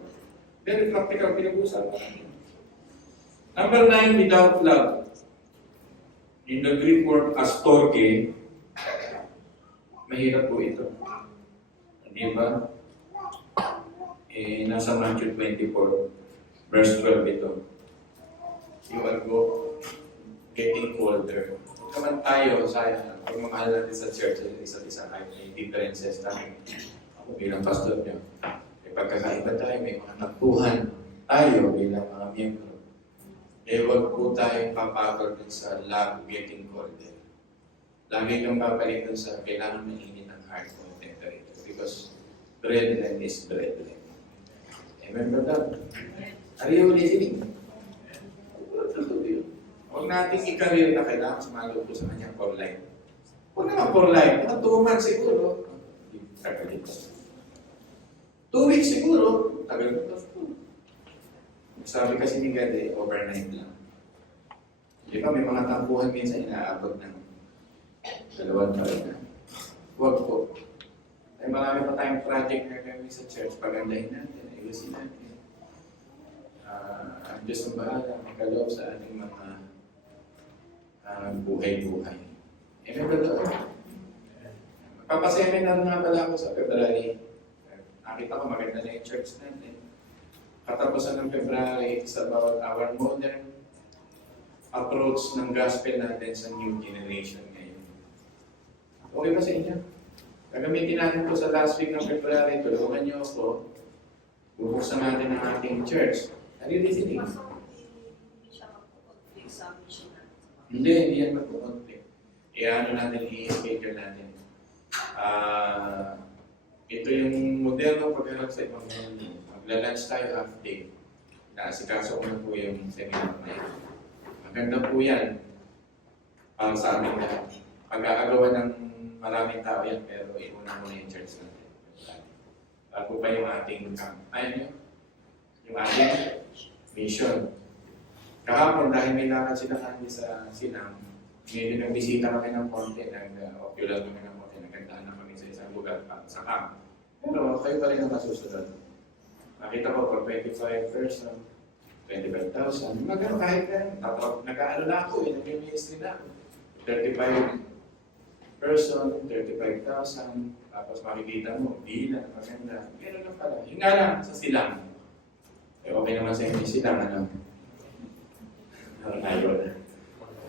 very practical pinag-usapan. Number 9, without love. In the Greek word astorge, mahirap po ito. Hindi ba? Nasa Matthew 24, verse 12 ito. You will go getting older. Kaman tayo sa pagmamahal natin sa church, isa't isa kahit may differences tayo. Ako bilang pastor niyo, may pagkakaiba tayo, may mga takbuhan tayo bilang mga miyembro. Huwag po tayong papagod dun sa love getting older. Lagi kang babalik dun sa kailangan mainit ang heart mo and temperature because brethren is brethren. Amen, brother? Are you listening? Huwag natin i-career na kailangan sumalo po sa kanya for life. Huwag naman for life. Mga 2 months siguro. Tagal ito. 2 weeks siguro. Tagal ito. Sabi kasi ni God overnight lang. Di ba may mga tampuhan minsan inaabot ng 2 taon na. Huwag po. Ay marami pa tayong project na kami sa church. Pagandahin natin. Ayusin natin. Ang Diyos ang bahala. Magkaloob sa ating mga buhay-buhay. Amen ba doon? Magpapaseminar nga pala ako sa February. Nakita ko maganda na yung church natin. Katapusan ng February, it's about our modern approach ng gospel natin sa new generation ngayon. Okay ba sa inyo? Gagamitin natin po sa last week ng February. Tulungan niyo ako. Bubuksan natin ang ating church. Are you listening? Hindi siya mag-conflict sa mission natin. Hindi yan magkukonflict. Ano natin, i-schedule natin. Ito yung modernong pagharap sa ibang mundo. Magla-lunch tayo half day. Naasikaso ko na po yung seminar na yun. Maganda po yan para sa amin na pag-aagawa ng maraming tao yan, pero iuna muna yung church natin. Bago pa yung ating yung ating mission. Kahapon, dahil may lakad sila kami sa Sinang, medyo nagbisita kami ng konti, nag-ocular kami ng konti, nagandaan na kami sa isang lugar sa camp. Pero kayo pa rin ang masusunod. Nakita ko for 25 person, 25,000. Magano kahit na, nag-aano na ako, nag-ministry na ako. 35 person, 35,000, tapos makikita mo, bilang, maganda. Meron na pala. Yung nga lang, sa Silang. Okay naman sa inyo Silang, ano? Ayun.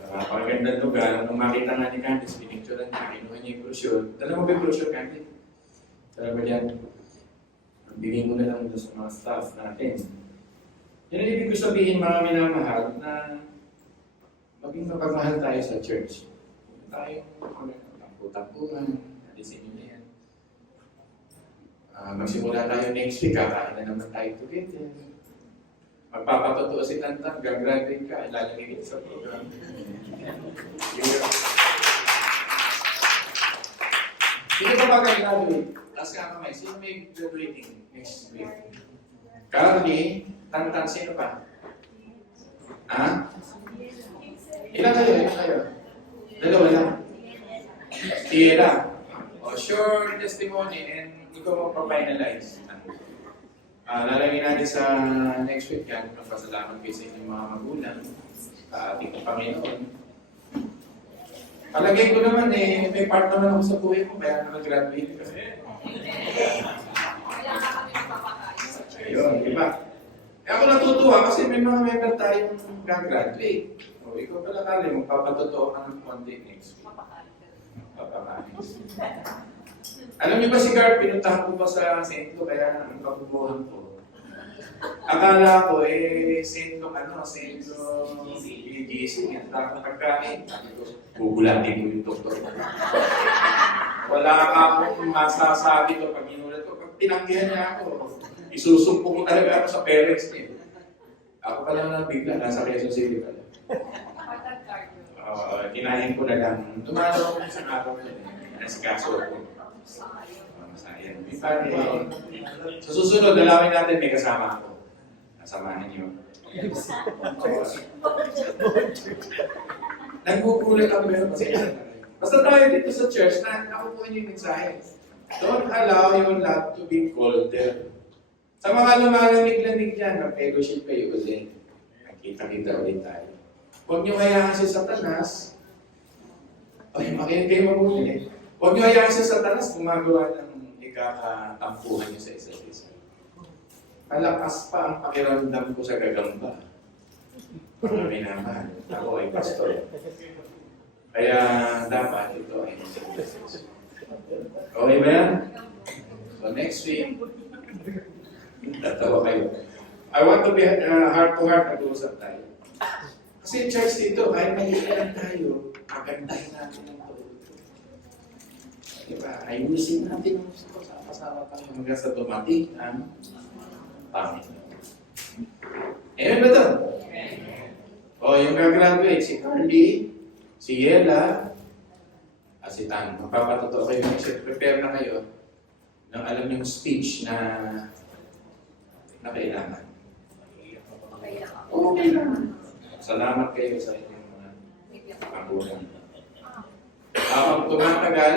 Pagandang lugar, nung makita nga ni Candice, pinicturean niya, kinuha niya yung brochure. Dala mo ba yung brochure, Candice? Dala ba yan? Bigay mo na lang doon sa mga staff natin. Yan ang ibig ko sabihin, mga minamahal, na maging mapagmahal tayo sa church. Tayo, tamputan, alisin nyo na yan. Magsimula tayo next week, kakain na naman tayo together. Magpapatotoo si Tantan, gagraduate ka, ilalagay kita sa program. Sino ba mag-graduate? Taas ka kamay, sino may graduating next week? Carly, Tantan, sino pa? Ha? Ilan kayo? Dalawa lang. Tira. O, short testimony and ikaw magpa-finalize. Lalagyan natin sa next week yan. Magpasalamat kayo sa inyong mga magulang sa ating Panginoon. Palagay ko naman may part naman ako sa buhay ko kaya nag-graduate ka. Ayun, di ba? Ako natutuwa kasi may mga member tayong gagraduate. O, ikaw pala kali, magpapatotoo ka ng konti next week. Papakalis. Alam niyo ba si Garp, pinuntahan ko pa sa Sento kaya ang kabubuhan ko. Akala ko Sento gising at takot pagkain. Bubulatin ko yung doktor. Wala ka akong masasabi to pag inulat ko. Pag tinanggihan niya ako, Isusumpo ko talaga ako sa parents niya. Ako pa lang bigla, nasa Quezon City pala. Kapatid cardio. Kinain ko na lang. Tumalaw ako sa araw na yun. Nasikaso ako. Sayang. Di ba, sa susunod, dalawin natin may kasama ako. Kasamahan niyo. Nagbukulit ang meron siya. Basta tayo dito sa church na nakukuha niyo yung mensahe. Don't allow your love to be colder. Sa mga lumalamig-lamig dyan, mag-fellowship kayo ulit. Nakita-kita ulit tayo. Huwag niyo hayaan si Satanas. Ay, makinig kayo mabuti. Huwag niyo hayaan si Satanas gumagawa ng ikakatampuhan niyo sa isa't isa. Malakas pa ang pakiramdam ko sa gagamba. Marami naman. Ako ay pastor. Kaya dapat ito ay message. Okay ba yan? So next week, tatawa kayo. I want to be heart-to-heart nag-uusap tayo. Kasi church dito, kahit maliit lang tayo, magandahin natin ang produkto. Diba? Ayusin natin ang sama-sama tayo hanggang sa dumating ang Panginoon. Amen ba ito? O, yung gagraduate, si Carly, si Yela, at si Tan. Magpapatotoo kayo, prepare na kayo ng alam yung speech na kailangan. Okay lang. Salamat kayo sa inyong mga magulang. Habang tumatagal,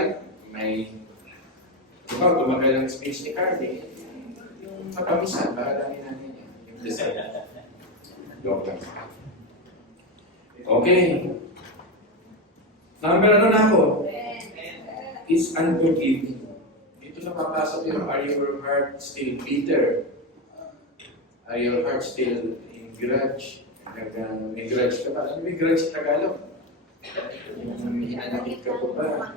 tumagal ang speech ni Carly, yung matamisan, makalangin natin yan. Yung design. Joke lang. Okay. Number ano na ako? Is unforgiving. Dito na papasok yung, are your heart still bitter? Are your heart still in grudge? May grudge ka ba? Ano may grudge sa Tagalog? Yung hinanakit ka po ba?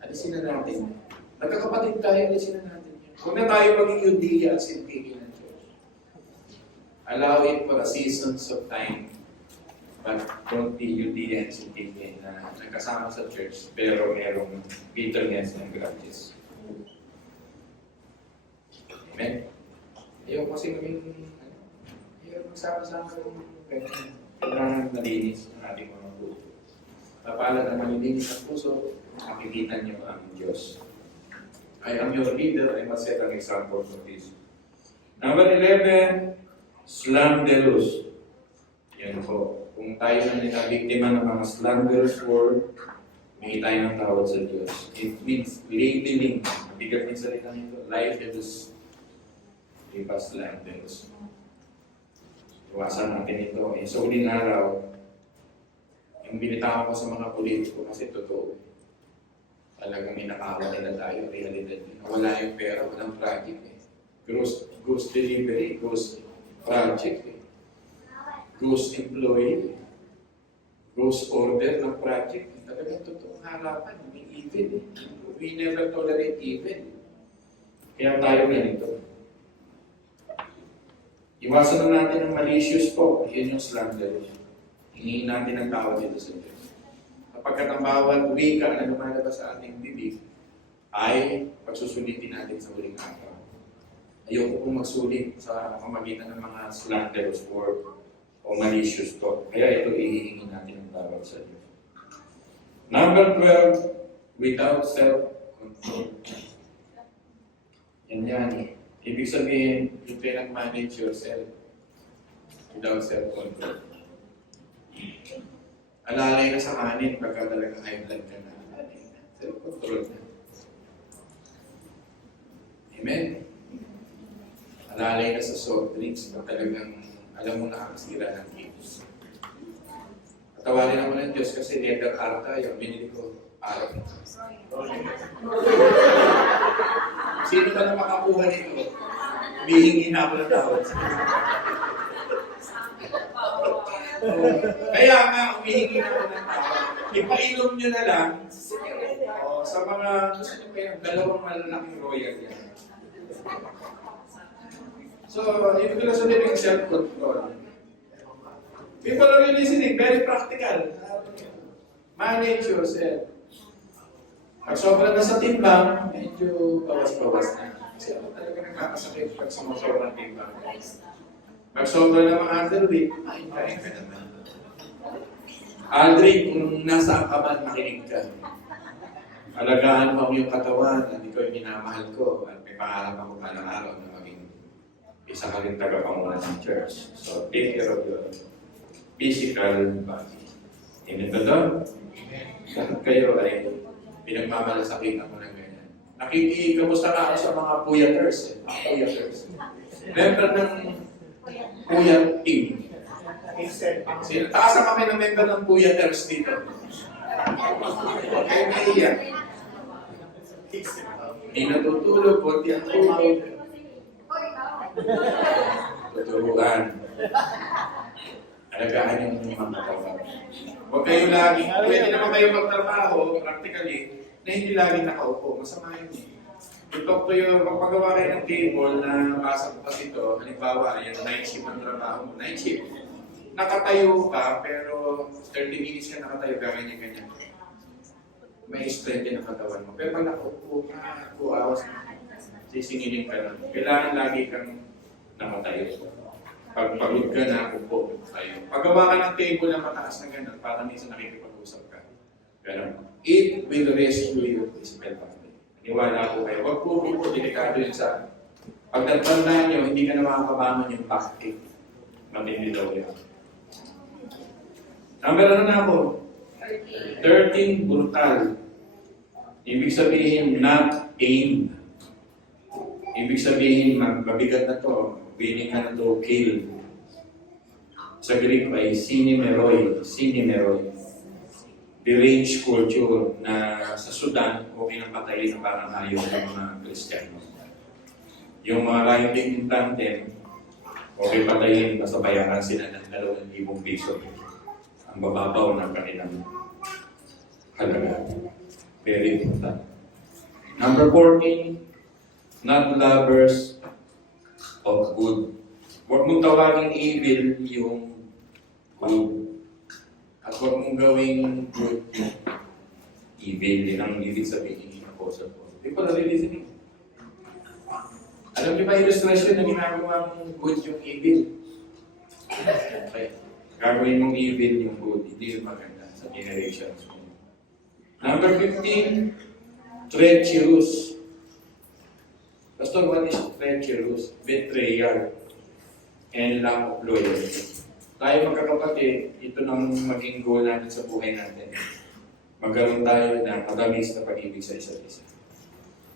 Alisin na natin. Nagkakapatid tayo, alisin na natin. Huwag na tayo maging Yudiya at Sintiki ng Diyos. Allow it for a seasons of time. But don't be Yudiya and Sintiki na nagkasama sa church pero merong bitterness and grudges. Amen? Ayaw kasi maging magsama-sama yung kailangan nalinis ng ating mga puso. Kapala na malilinis ang puso, makikita niyo ang Diyos. I am your leader, I must set an example for this. Number 11, slanderous. Yan po. Kung tayo na biktima ng mga slanderous word, may tayo ng tawad sa Diyos. It means labeling. Bigat ng salita nito. Life is slanderous. Iwasan natin ito. Sa uling araw, yung binitawan ko sa mga politiko kasi totoo. Talagang minakawa nila tayo, realidad. Wala yung pera, walang project. Ghost delivery, ghost project. Ghost employee, ghost order ng project. Talagang totoong harapan, may evil. We never tolerate evil. Kaya tayo ganito. Iwasan na natin ang malicious po. Yan yung slander. Hingin natin ang tawad dito sa Diyos. Kapag ang bawat wika na lumalabas sa ating bibig, ay pagsusulitin natin sa huling araw. Ayoko pong magsulit sa pamagitan ng mga slanderous word o malicious talk. Kaya ito ihihingin natin ang tawad sa Diyos. Number 12, without self-control. Yan. Ibig sabihin, you cannot manage yourself without self-control. Alalay na sa kanin pagka talagang high blood ka na. Self-control na. Amen? Alalay na sa soft drinks pag talagang alam mo na ang sira ng kilos. Patawarin naman ng Diyos kasi letter R tayo. Binili ko R. Sino ba na makakuha nito? Humihingi na ako ng tawad. Kaya nga, humihingi na ako ng tawad. Ipainom nyo na lang sa mga gusto nyo kayo, dalawang malalaking royal yan. So, ibig ko na sabihin yung self-control. People are really listening, very practical. Manage yourself. Pag sobra na sa timbang, medyo bawas-bawas na. Kasi ako talaga nagkakasakit pag sumusobra ng timbang. Pag sobra naman underweight, kain ka naman. Aldrin, kung nasaan ka man, makinig ka. Alagaan mo ang iyong katawan at ikaw yung minamahal ko at may pangarap ako palang araw na maging isa ka rin tagapangunan ng church. So, take care of your physical body. Amen ba doon? Lahat kayo ay pinagmamalasakit ako ng ganyan. Nakikikamusta na ako sa mga puyaters. Mga puyaters. Member ng puyat team. Taasan kami ng member ng puyaters dito. Kayo naiiyak. Hindi natutulog, konti ang tulog. Tuturuan. Alagaan yung mga katawan. Huwag kayo lagi, pwede naman kayo magtrabaho, practically, na hindi lagi nakaupo. Masama yun eh. I-talk to you, magpagawa kayo ng table na nasa bukas ito, halimbawa, yung night shift ng trabaho mo, night shift. Nakatayo ka, pero 30 minutes ka nakatayo ka, ganyan-ganyan. May strength din ang katawan mo. Pero pag nakaupo ka, 2 hours, sisingilin ka lang. Kailangan lagi kang nakatayo. Pag pagod ka na, upo tayo. Paggawa ka ng table na mataas na gano'n, para minsan nakikipag-usap ka. Pero, it will rescue you physical body. Niwala ko kayo. Huwag po, delikado yun sa pag natandaan nyo, hindi ka na makakabangon yung backache. Matindi daw yan. Number ano na ako? 13, brutal. Ibig sabihin, not aimed. Ibig sabihin, mabigat na to. Meaning na to, kill. Sa Greek ay sinimeroi. Sinimeroi. Deranged culture na sa Sudan, okay nang patayin na parang ayaw ng mga Kristiyano. Yung mga right-wing intandem, okay patayin, basta bayaran sila ng 2,000 piso. Ang bababaw ng kanilang halaga. Very important. Number 14, not lovers of good. Huwag mong tawagin evil yung good. At huwag mong gawing good yung evil. Yan ang ibig sabihin ng Apostle Paul. People are listening. Alam niyo ba illustration na ginagawa mong good yung evil? Okay. Gagawin mong evil yung good. Hindi yung maganda sa generations mo. Number 15, treacherous. Pastor, what is treacherous? Betrayal and lack of loyalty. Tayo magkakapatid, ito nang maging goal natin sa buhay natin. Magkaroon tayo ng matamis na pag-ibig sa isa't isa.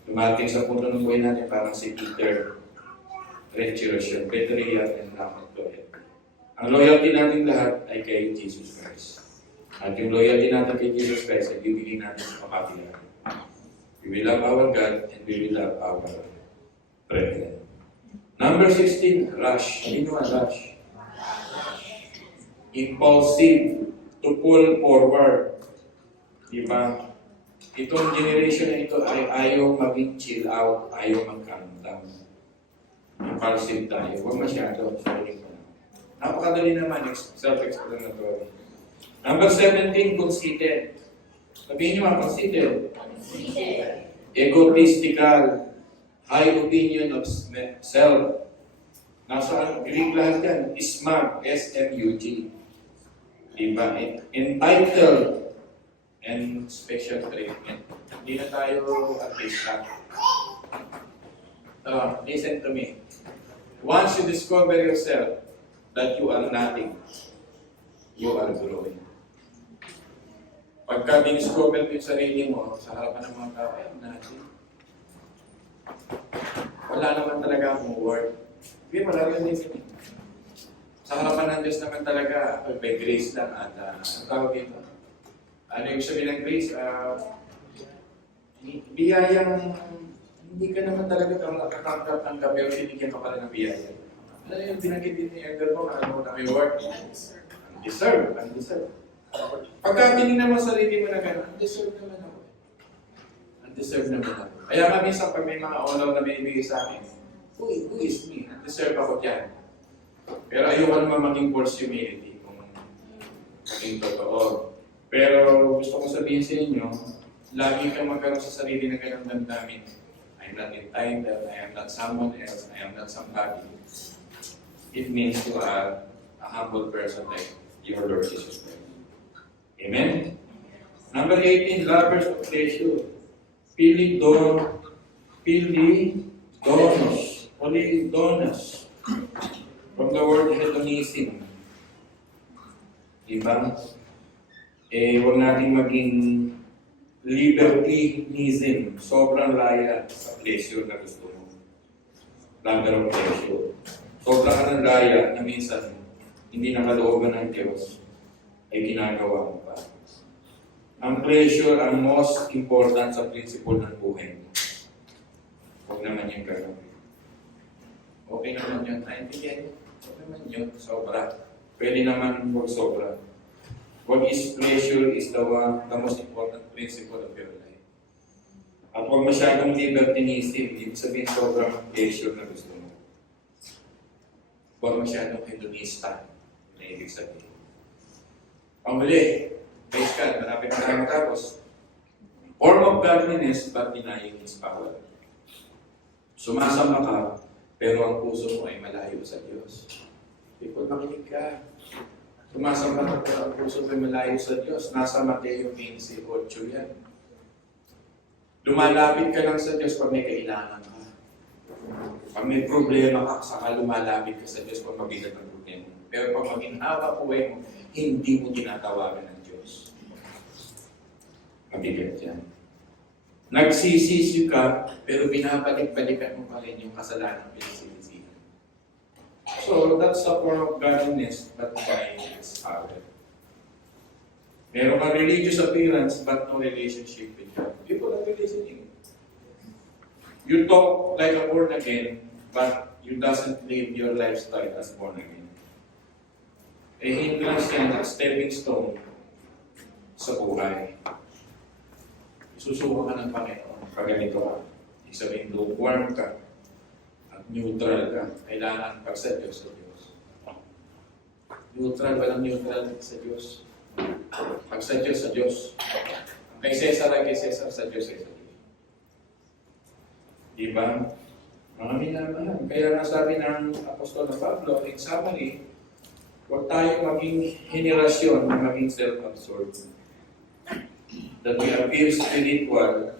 Dumating sa punto ng buhay natin parang si Peter, treacherous yun, betrayal and lack of loyalty. Ang loyalty natin lahat ay kay Jesus Christ. At yung loyalty natin kay Jesus Christ ay bibigyan natin sa kapatid natin. We will love our God and we will love our brethren. Number 16, rush. Ano ang rush? Impulsive, to pull forward. Diba? Itong generation na ito ay ayaw maging chill out, ayaw mag-calm down. Impulsive tayo. Huwag masyado. Napakadali naman, self-explanatory. Number 17, conceited. Sabihin niyo mga conceited. Egotistical. High opinion of self. Nasa Greek lahat yan. Smug. S-M-U-G. Diba? Entitled. And special treatment. Hindi na tayo artista. Listen to me. Once you discover yourself that you are nothing, you are growing. Pagka discover mo yung sarili mo sa harapan ng mga tao, ay natin. Wala naman talaga akong word. Hindi, marami din. Sa harapan ng Diyos naman talaga, may grace lang at ang tawag dito. Ano yung sabihin ng grace? Biyayang hindi ka naman talaga tanggap pero binigyan ka pala ng biyaya. Ano yung binagit din ni Edgar mo, ano na may word? Undeserved. Undeserved. Pagka tinignan mo sa sarili mo na gano'n, undeserved naman ako. Undeserved naman ako. Kaya nga minsan pag may mga honor na binibigay sa akin, who is me? Undeserved ako dyan. Pero ayoko naman maging false humility kung maging totoo. Pero gusto ko sabihin sa inyo, lagi kang magkaroon sa sarili na gano'ng damdamin I'm not entitled, I am not someone else, I am not somebody. It means you are a humble person like your Lord Jesus Christ. Amen? Number 18, lovers of pleasure. Polidonos. From the word hedonism. Diba? Huwag natin maging libertinism. Sobrang laya sa pleasure na gusto mo. Lover of pleasure. Sobrang ka ng laya na minsan hindi nakalooban ng Diyos ay ginagawa mo pa. Ang pleasure ang most important sa principle ng buhay mo. Huwag naman yung gano'n. Okay naman yun. Naintindihan niyo? Okay naman yun. Sobra. Pwede naman huwag sobra. What is pleasure is the most important principle of your life. At huwag masyadong libertinism. Ibig sabihin sobrang pleasure na gusto mo. Huwag masyadong hedonista. Na ibig sabihin. Panguli, praise God, malapit na matapos. Form of godliness but denying His power. Sumasama ka, pero ang puso mo ay malayo sa Diyos. People, makinig ka. Sumasama ka, pero ang puso mo ay malayo sa Diyos. Nasa Mateo 15:8 yan. Lumalapit ka lang sa Diyos pag may kailangan ka. Pag may problema ka, saka lumalapit ka sa Diyos pag mabigat ang problema. Pero pag maginhawa buhay mo, hindi mo tinatawagan ng Diyos. Mabigat yan. Nagsisisi ka, pero binabalik-balikan mo pa rin yung kasalanan pinagsinisihan. So, that's the form of godliness, but by His power. Meron kang religious appearance, but no relationship with God. People are listening. You talk like a born again, but you doesn't live your lifestyle as born again. Hindrance yan, a stepping stone sa buhay. Susuko ka ng Panginoon pag ganito ka. Isabihin, lukewarm ka at neutral ka. Kailangan pag sa Diyos, sa Diyos. Neutral, walang neutral sa Diyos. Pag sa Diyos, sa Diyos. Kay Cesar ay kay Cesar, sa Diyos ay sa Diyos. Diba? Mga minamahal. Kaya nga sabi ng Apostol na Pablo, in summary, huwag tayo maging henerasyon na maging self-absorbed. That we appear spiritual,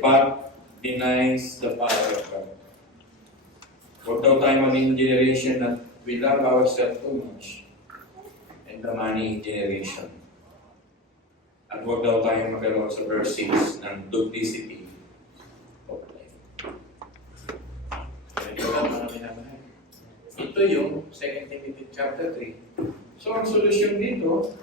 but denies the power of God. Huwag daw tayo maging generation that we love ourselves too much, and the money generation. At huwag daw tayo magkaroon sa verse 6 ng duplicity of life. Ito yung 2 Timothy chapter 3. So, ang solusyon dito,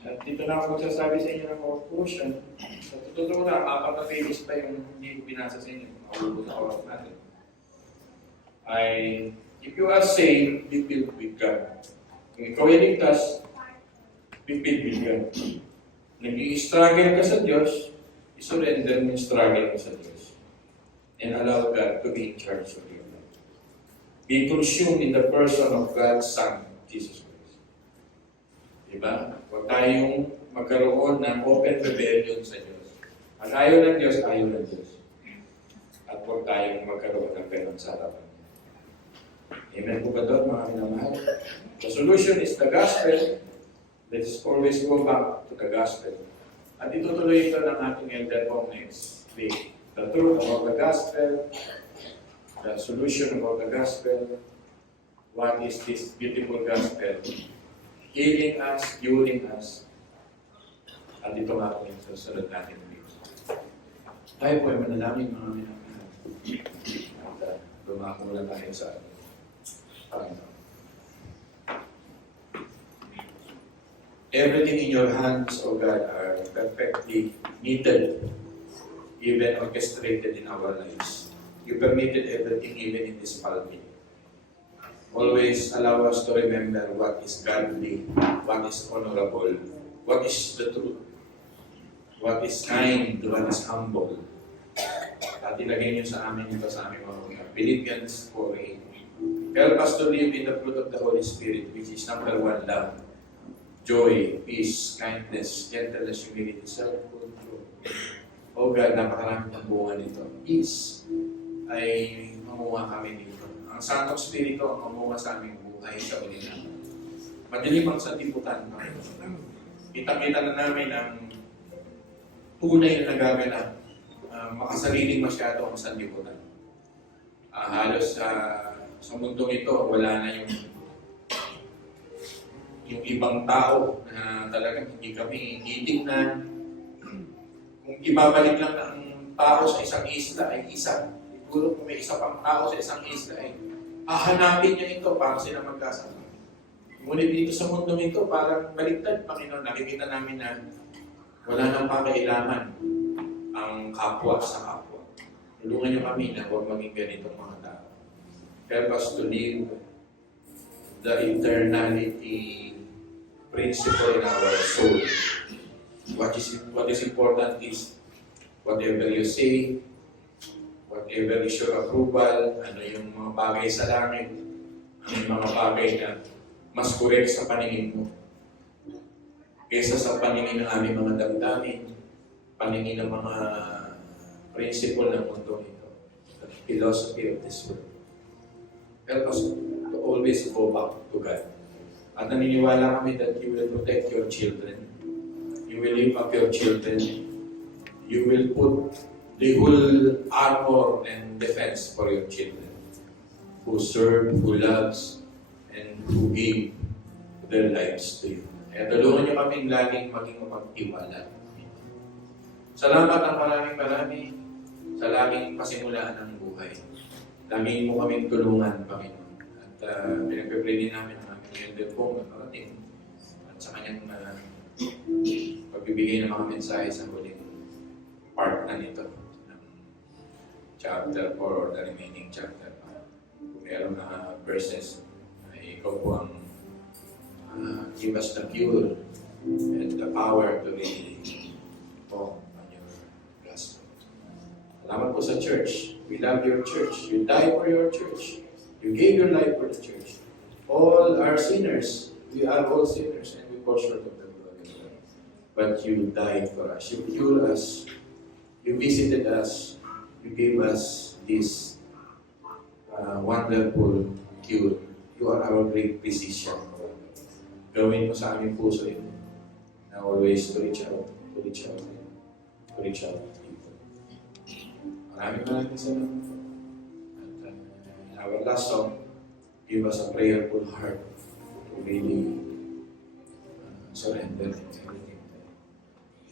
at dito na ako magsasabi sa inyo ng conclusion. Sa totoo na, 4 na pages pa yung hindi ko binasa sa inyo. Maulubog na oras natin. Ay, if you are saved, be filled with God. Kung ikaw ay ligtas, be filled with God. Nag-i-struggle ka sa Diyos, isurrender mo yung struggle mo sa Diyos. And allow God to be in charge of your life. Be consumed in the person of God's Son, Jesus Christ. Diba? Huwag tayong magkaroon ng open rebellion sa Diyos. Ang ayaw ng Diyos, ayaw ng Diyos. At huwag tayong magkaroon ng ganun sa harapan niya. Amen po ba doon, mga minamahal? The solution is the gospel. Let's always go back to the gospel. At itutuloy ito ng ating elder po next week. The truth about the gospel, the solution about the gospel, what is this beautiful gospel? Healing us, curing us. At ito nga po yung susunod natin video. Tayo po ay manalangin mga minamahal. At lumako muna tayo sa Panginoon. Everything in your hands, O God, are perfectly needed, even orchestrated in our lives. You permitted everything even in this pulpit. Always allow us to remember what is godly, what is honorable, what is the truth, what is kind, what is humble. At ilagay niyo sa amin ito sa aming mga Philippians 4:8. Help us to live in the fruit of the Holy Spirit, which is number 1, love, joy, peace, kindness, gentleness, humility, self-control. Oh God, napakaraming ng bunga nito. Peace ay mamunga kami dito. Ang Santong Espiritu ang mamunga sa aming buhay sa uli namin. Madilim ang sanlibutan. Kitang-kita na namin ang tunay na nagaganap. Makasariling masyado ang sanlibutan. Halos sa mundong ito, wala na yung ibang tao na talagang hindi kami titignan. Kung ibabalik lang na ang tao sa isang isla ay isa. Siguro kung may isa pang tao sa isang isla ay hahanapin niya ito para sila magkasama. Ngunit dito sa mundo ito, parang baliktad, Panginoon, nakikita namin na wala nang pakailaman ang kapwa sa kapwa. Tulungan niyo kami na huwag maging ganitong mga tao. Help us to live the eternality principle in our soul. What is important is whatever you say, whatever is your approval, ano yung mga bagay sa langit, ano yung mga bagay na mas correct sa paningin mo kaysa sa paningin ng aming mga damdamin, paningin ng mga principle ng mundo nito, the philosophy of this world. Help us to always go back to God. At naniniwala kami that you will protect your children. You will lift up your children. You will put the whole armor and defense for your children who serve, who loves, and who give their lives to you. Kaya tulungan niyo kami laging maging mapagtiwala. Salamat ang marami sa laging pasimulaan ng buhay. Laging mo kaming tulungan, Panginoon. At pinagpipray din namin ang aming elder pong nakarating at sa kanyang pagbibigay ng mga mensahe sa huling part na nito ng chapter 4 or the remaining chapter. Kung meron na verses, ikaw po ang give us the fuel and the power to really walk on your gospel. Salamat po sa church. We love your church. You died for your church. You gave your life for the church. All are sinners. We are all sinners and we fall short of the glory of God. But you died for us. You cured us. You visited us. You gave us this wonderful cure. You are our great physician. Gawin mo sa aming puso ito na always to reach out to people. Maraming salamat. At in our last song, give us a prayerful heart to really surrender everything.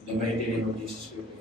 In the mighty name of Jesus, we pray.